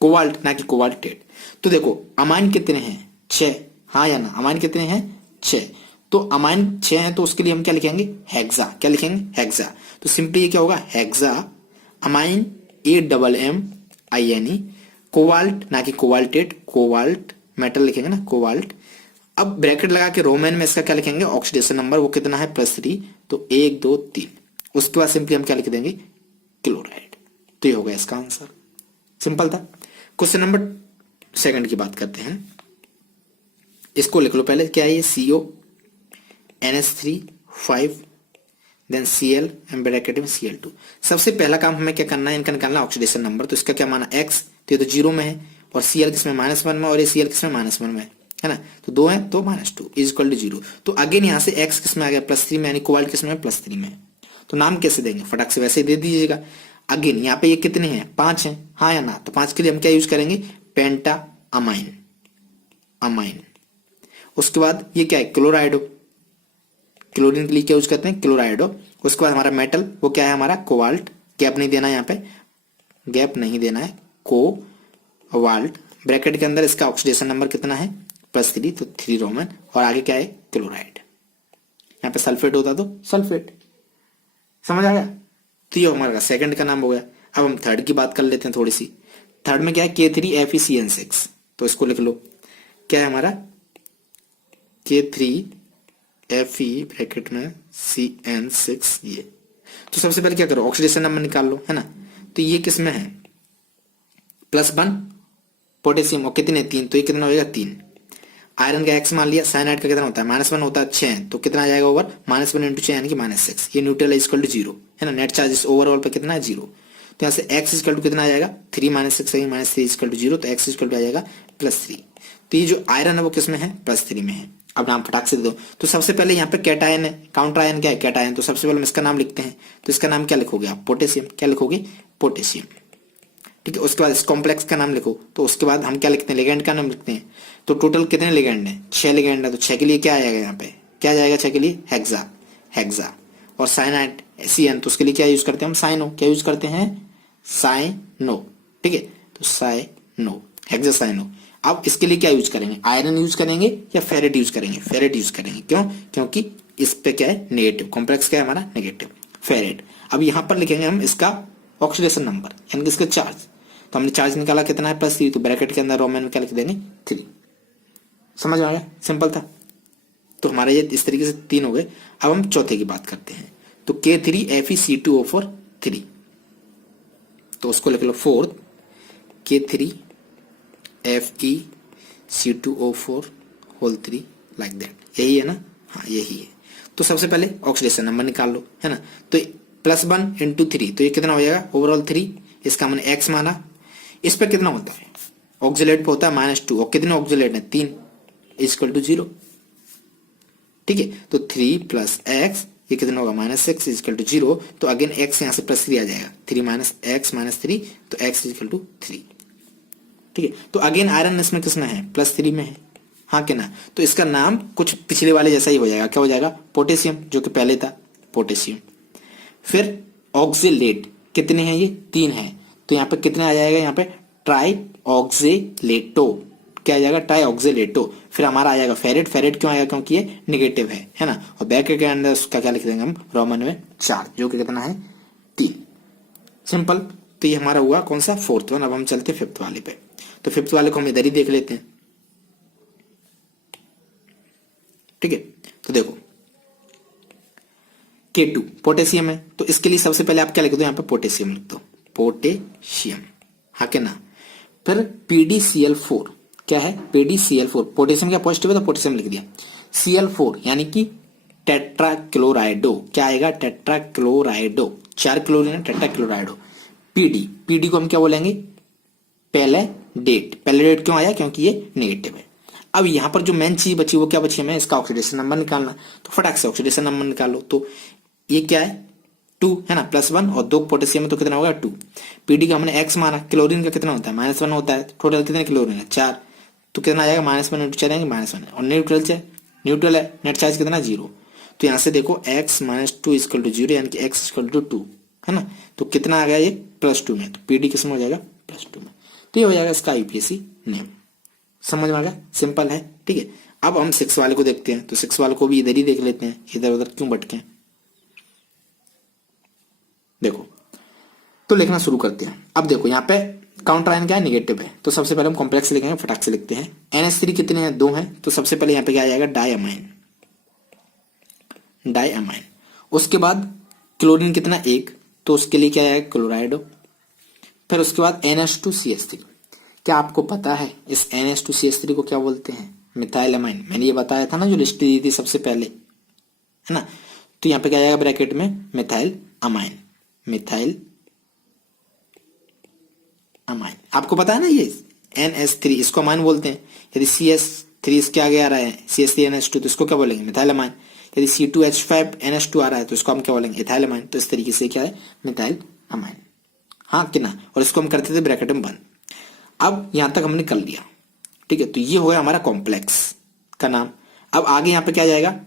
कोबाल्ट, ना कि कोबाल्टेट। तो देखो अमाइन कितने हैं? 6, हाँ या ना? अमाइन कितने हैं? 6। तो अमाइन 6 है, तो उसके लिए हम क्या लिखेंगे? हेक्सा। क्या लिखेंगे? हेक्सा। तो सिंपली ये क्या होगा? हेक्सा अमाइन AMMINE, कोबाल्ट ना कि कोबाल्टेट, कोबाल्ट मेटल लिखेंगे ना, कोबाल्ट। अब ब्रैकेट लगा के रोमन में इसका क्या लिखेंगे? ऑक्सीडेशन नंबर, वो कितना है? +3। तो 1 2 3। उसके बाद सिंपली हम क्या लिख देंगे? क्लोराइड। तो ये हो गया इसका आंसर, सिंपल था। क्वेश्चन नंबर 2 की बात करते हैं, इसको लिख लो पहले। क्या है ये? CO NH3 5, then Cl and bracket में Cl2। सबसे पहला काम हमें क्या करना है? इनका निकालना ऑक्सीडेशन नंबर। तो इसका क्या माना? x, तो ये तो 0 में है, और Cl किसमें? -1 में, और ये Cl किसमें? -1 में है ना। तो 2 है, तो -2 इक्वल टू 0। तो अगेन यहाँ से x किसमें आ गया? +3 में, यानी कोबाल्ट किसमें? +3 में। तो नाम कैसे देंगे? फटाक से वैसे ही दे दीजिएगा। अगेन यहाँ पे ये कितने हैं? 5 हैं, हाँ या ना? तो 5 के लिए हम क्या यूज करेंगे? पेंटा अमाइन, अमाइन। उसके बाद ये क्या है? क्लोराइडो, क्लोरीन के लिए क्या यूज करते हैं? क्लोराइडो। उसके बाद हमारा मेटल, वो क्या है? हमारा कोबाल्ट। गैप नहीं देना है यहाँ पे, गैप नहीं देना है, कोबाल्ट। ब्रैकेट के अंदर इसका ऑक्सीडेशन नंबर कितना है? +3, तो 3 रोमन, और आगे क्या है? क्लोराइड। यहाँ पे सल्फेट होता तो सल्फेट। समझ आ गया? तो ये हमारा सेकंड का नाम हो गया। अब हम थर्ड की बात कर लेते हैं थोड़ी सी। थर्ड में क्या है? K3FeCN6। तो इसको लिख लो, क्या है हमारा? K3Fe ब्रैकेट में CN6, ये। तो सबसे पहले क्या करो? ऑक्सीडेशन नंबर निकाल लो, है ना। तो ये किस में है? +1 पोटेशियम, और कितने? 3, तो ये कितना हो जाएगा? 3। आयरन का x मान लिया, साइनाइड का कितना होता है? -1 होता है, 6, तो कितना आ जाएगा ओवर? -1 × 6 यानी कि -6। ये न्यूट्रल इक्वल टू 0, है ना। नेट चार्ज ओवरऑल पे कितना है? 0। तो यहाँ से x इक्वल टू कितना आ जाएगा? 3 - 6 -3 इक्वल टू 0, तो x इक्वल टू आ जाएगा +3। तो ये जो आयरन है वो किस में है? +3 में है। अब नाम फटाक से दे दो। तो सबसे पहले यहाँ पे कैटायन है, काउंटर आयन क्या है? कैटायन। तो सबसे पहले हम इसका नाम लिखते हैं। तो इसका नाम क्या लिखोगे आप? पोटेशियम। क्या लिखोगे? पोटेशियम, ठीक है। उसके बाद इस कॉम्प्लेक्स का नाम लिखो। तो उसके बाद हम क्या लिखते हैं? लिगेंड का नाम लिखते हैं। तो टोटल कितने लिगेंड हैं? 6 लिगेंड है। तो 6 के लिए क्या आएगा यहाँ पे? क्या जाएगा 6 के लिए? Hexa, hexa. और साइनाइड CN, तो उसके लिए क्या यूज करते हैं हम? साइनो। क्या यूज करते हैं? साइनो, ठीक है। तो साइनो, हेक्सासाइनो। अब इसके लिए क्या यूज करेंगे? आयरन यूज करेंगे या फेरेट यूज करेंगे? फेरेट यूज करेंगे। क्यों? क्योंकि इस पे क्या है? नेगेटिव। कॉम्प्लेक्स क्या है हमारा? Negative, ferrate. अब यहाँ पर लिखेंगे हम इसका ऑक्सीडेशन नंबर, यानी कि इसका चार्ज। तो हमने चार्ज निकाला कितना है? +3, तो ब्रैकेट के अंदर रोमन में क्या लिख देंगे? 3। समझ में आ गया, सिंपल था। तो हमारे ये इस तरीके से 3 हो गए। अब हम चौथे की बात करते हैं। तो K3FeC2O4 3, तो उसको लिख लो 4 K3FeC2O4 होल 3 लाइक दैट। यही है ना, हाँ यही है। तो सबसे पहले ऑक्सीडेशन नंबर निकाल लो, है ना। तो +1 × 3, तो ये कितना हो जाएगा ओवरऑल 3, इसका मैंने x माना। इस पर कितना होता है, ऑक्सीलेट पे होता है -2, और कितने ऑक्सीलेट है 3, = 0। ठीक है, तो 3 + x, ये कितना होगा -6 = 0। तो अगेन x यहाँ से +3 आ जाएगा, 3 - x - 3, तो x = 3। ठीक है, तो अगेन आयरन इसमें किसमें है, +3 में है, हाँ कि ना। तो इसका नाम कुछ पिछले वाले जैसा ही हो जाएगा, क्या हो जाएगा, पोटेशियम, जो कि पहले था पोटेशियम। फिर ऑक्सीलेट कितने हैं, ये 3 है, तो यहाँ पे कितने आ जाएगा, यहाँ पे ट्राई ऑक्सीलेटो, क्या आ जाएगा, ट्राई ऑक्सीलेटो। फिर हमारा आ जाएगा फेरेट, फेरेट क्यों आएगा, क्योंकि ये नेगेटिव है ना। और बैक के अंदर उसका क्या लिख देंगे हम, रोमन में 4, जो कि कितना है 3। सिंपल। तो ये हमारा हुआ कौन सा, 4th वन। अब हम चलते 5th वाले पे। तो 5th वाले को हम इधर ही देख लेते हैं। ठीक है, तो देखो K2 पोटेशियम है, तो इसके लिए सबसे पहले आप क्या लिख दो, यहाँ पे पोटेशियम लिख दो, पोटेशियम, हाँ के ना। फिर PdCl4, क्या है, PdCl4, पोटेशियम क्या पॉजिटिव है तो पोटेशियम लिख दिया। Cl4 यानी कि टेट्राक्लोराइडो, क्या आएगा, टेट्राक्लोराइडो, 4 क्लोरीन है, टेट्राक्लोराइडो। पीडी को हम क्या बोलेंगे, पैलेडेट। पैलेडेट क्यों आया, क्योंकि ये नेगेटिव है। अब यहाँ पर जो मेन चीज बची वो क्या बची, हमें इसका ऑक्सीडेशन नंबर निकालना। तो फटाक से ऑक्सीडेशन नंबर निकालो। तो ये क्या है 2 है ना, +1 और 2 पोटेशियम में, तो कितना होगा 2। पीडी का हमने x माना, क्लोरीन का कितना होता है -1 होता है, टोटल कितने क्लोरीन है 4, तो कितना आ जाएगा -1 × 4 आएंगे -1, और न्यूट्रल है, नेट चार्ज कितना 0। तो यहाँ से देखो x - 2 = 0, यानी कि x = 2 है ना। तो कितना आ गया ये +2 में, तो पीडी किसमें हो जाएगा +2 में। तो ये हो जाएगा इसका आईपीएसी नेम। समझ में आ गया, सिंपल है। ठीक है, अब हम 6 वाले को देखते हैं। तो 6 वाले को भी इधर ही देख लेते हैं, इधर उधर क्यों भटके। देखो, तो लिखना शुरू करते हैं। अब देखो यहाँ पे काउंटर आयन क्या है, नेगेटिव है। तो सबसे पहले हम कॉम्प्लेक्स लिखेंगे, फटाक से लिखते हैं। NH3 कितने हैं, 2 हैं। तो सबसे पहले यहाँ पे क्या आ जाएगा, डायअमाइन। डायअमाइन, उसके बाद क्लोरीन कितना 1, तो उसके लिए क्या आएगा, क्लोराइडो। फिर उसके बाद NH2CH3। क्या आपको पता है इस NH2CH3 को क्या बोलते हैं, मिथाइलमाइन। मैंने ये बताया था ना, जो लिस्ट दी थी सबसे पहले, है ना। तो यहाँ पे क्या आएगा ब्रैकेट में, मिथाइल अमाइन। मिथाइल अमाइन, आपको पता है ना, ये NH3 इसको अमाइन बोलते हैं। यदि CH3 इसके आगे आ रहा है, CH3NH2, तो इसको क्या बोलेंगे, मिथाइल अमाइन। यदि C2H5NH2 आ रहा है, तो इसको हम क्या बोलेंगे, इथाइल अमाइन। तो इस तरीके से क्या है, मिथाइल अमाइन, हाँ कि ना। और इसको हम करते थे ब्रैकेट में बंद। अब यहां तक हमने कर लिया, ठीक है। तो ये हो गया हमारा कॉम्प्लेक्स का नाम। अब आगे यहाँ पे क्या जाएगा,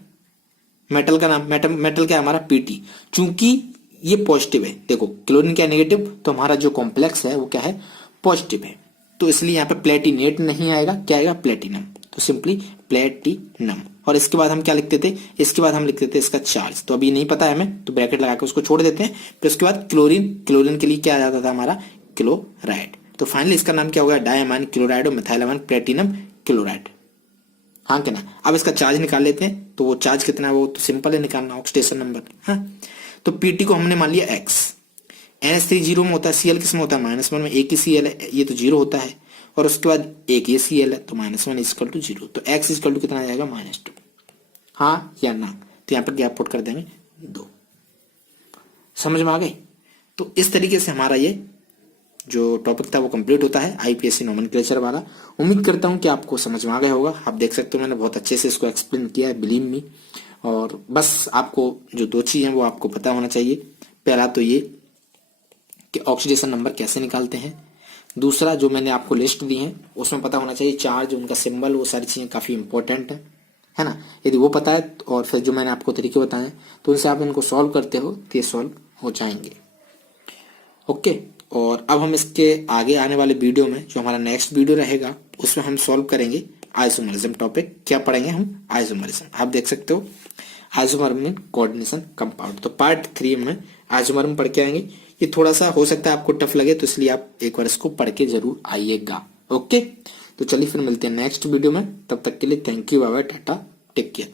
मेटल का नाम। मेटल क्या है हमारा, पीटी। चूंकि ये पॉजिटिव है, देखो क्लोरीन क्या नेगेटिव, तो हमारा जो कॉम्प्लेक्स है वो क्या है, पॉजिटिव है। तो इसलिए यहाँ पे प्लेटिनेट नहीं आएगा, क्या आएगा, प्लेटिनम। तो सिंपली प्लेटिनम। और इसके बाद हम क्या लिखते थे, इसके बाद हम लिखते थे इसका चार्ज। तो अभी नहीं पता है हमें, तो ब्रैकेट लगा के उसको छोड़ देते हैं। फिर उसके बाद क्लोरीन, क्लोरीन के लिए क्या आ जाता था हमारा, क्लोराइड। तो फाइनली इसका नाम क्या होगा, डायअमाइन क्लोराइड और मिथाइलमाइन प्लेटिनम क्लोराइड, हाँ क्या ना। अब इसका चार्ज निकाल लेते हैं। तो वो चार्ज कितना है, वो तो सिंपल है निकालना, ऑक्सीडेशन नंबर। हाँ, तो पीटी को हमने मान लिया x। NH3 0 में होता है, Cl किस में होता है, -1 में। एक ही Cl है, ये तो 0 होता है। और उसके बाद एक ये Cl है, तो -1 = 0। तो x = कितना आ जाएगा, -2, हाँ या ना। तो यहाँ पर गैप पुट कर देंगे 2। समझ में आ गई। तो इस तरीके से हमारा ये जो टॉपिक था वो कंप्लीट होता है, आईपीएससी नोमेनक्लेचर वाला। उम्मीद करता हूँ कि आपको समझ में आ गया होगा। आप देख सकते हो मैंने बहुत अच्छे से इसको एक्सप्लेन किया है, बिलीव मी। और बस आपको जो 2 चीज हैं वो आपको पता होना चाहिए। पहला तो ये कि ऑक्सीडेशन नंबर कैसे निकालते हैं। दूसरा, जो मैंने आपको लिस्ट दी है उसमें पता होना चाहिए चार्ज, उनका सिंबल, वो सारी चीजें काफी इंपॉर्टेंट है ना। यदि वो पता है और फिर जो मैंने आपको तरीके बताए तो उनसे आप इनको सॉल्व करते हो तो ये सॉल्व हो जाएंगे। ओके, और अब हम इसके आगे आने वाले वीडियो में, जो हमारा नेक्स्ट वीडियो रहेगा, उसमें हम सॉल्व करेंगे आइसोमरिज्म टॉपिक। क्या पढ़ेंगे हम, आइसोमरिज्म। आप देख सकते हो आइसोमर में कोऑर्डिनेशन कंपाउंड। तो पार्ट 3 में आइसोमर में पढ़ के आएंगे। ये थोड़ा सा हो सकता है आपको टफ लगे, तो इसलिए आप एक बार इसको पढ़ के जरूर आइएगा। ओके, तो चलिए फिर मिलते हैं नेक्स्ट वीडियो में, तब तक के लिए thank you, bye bye, tata, take care.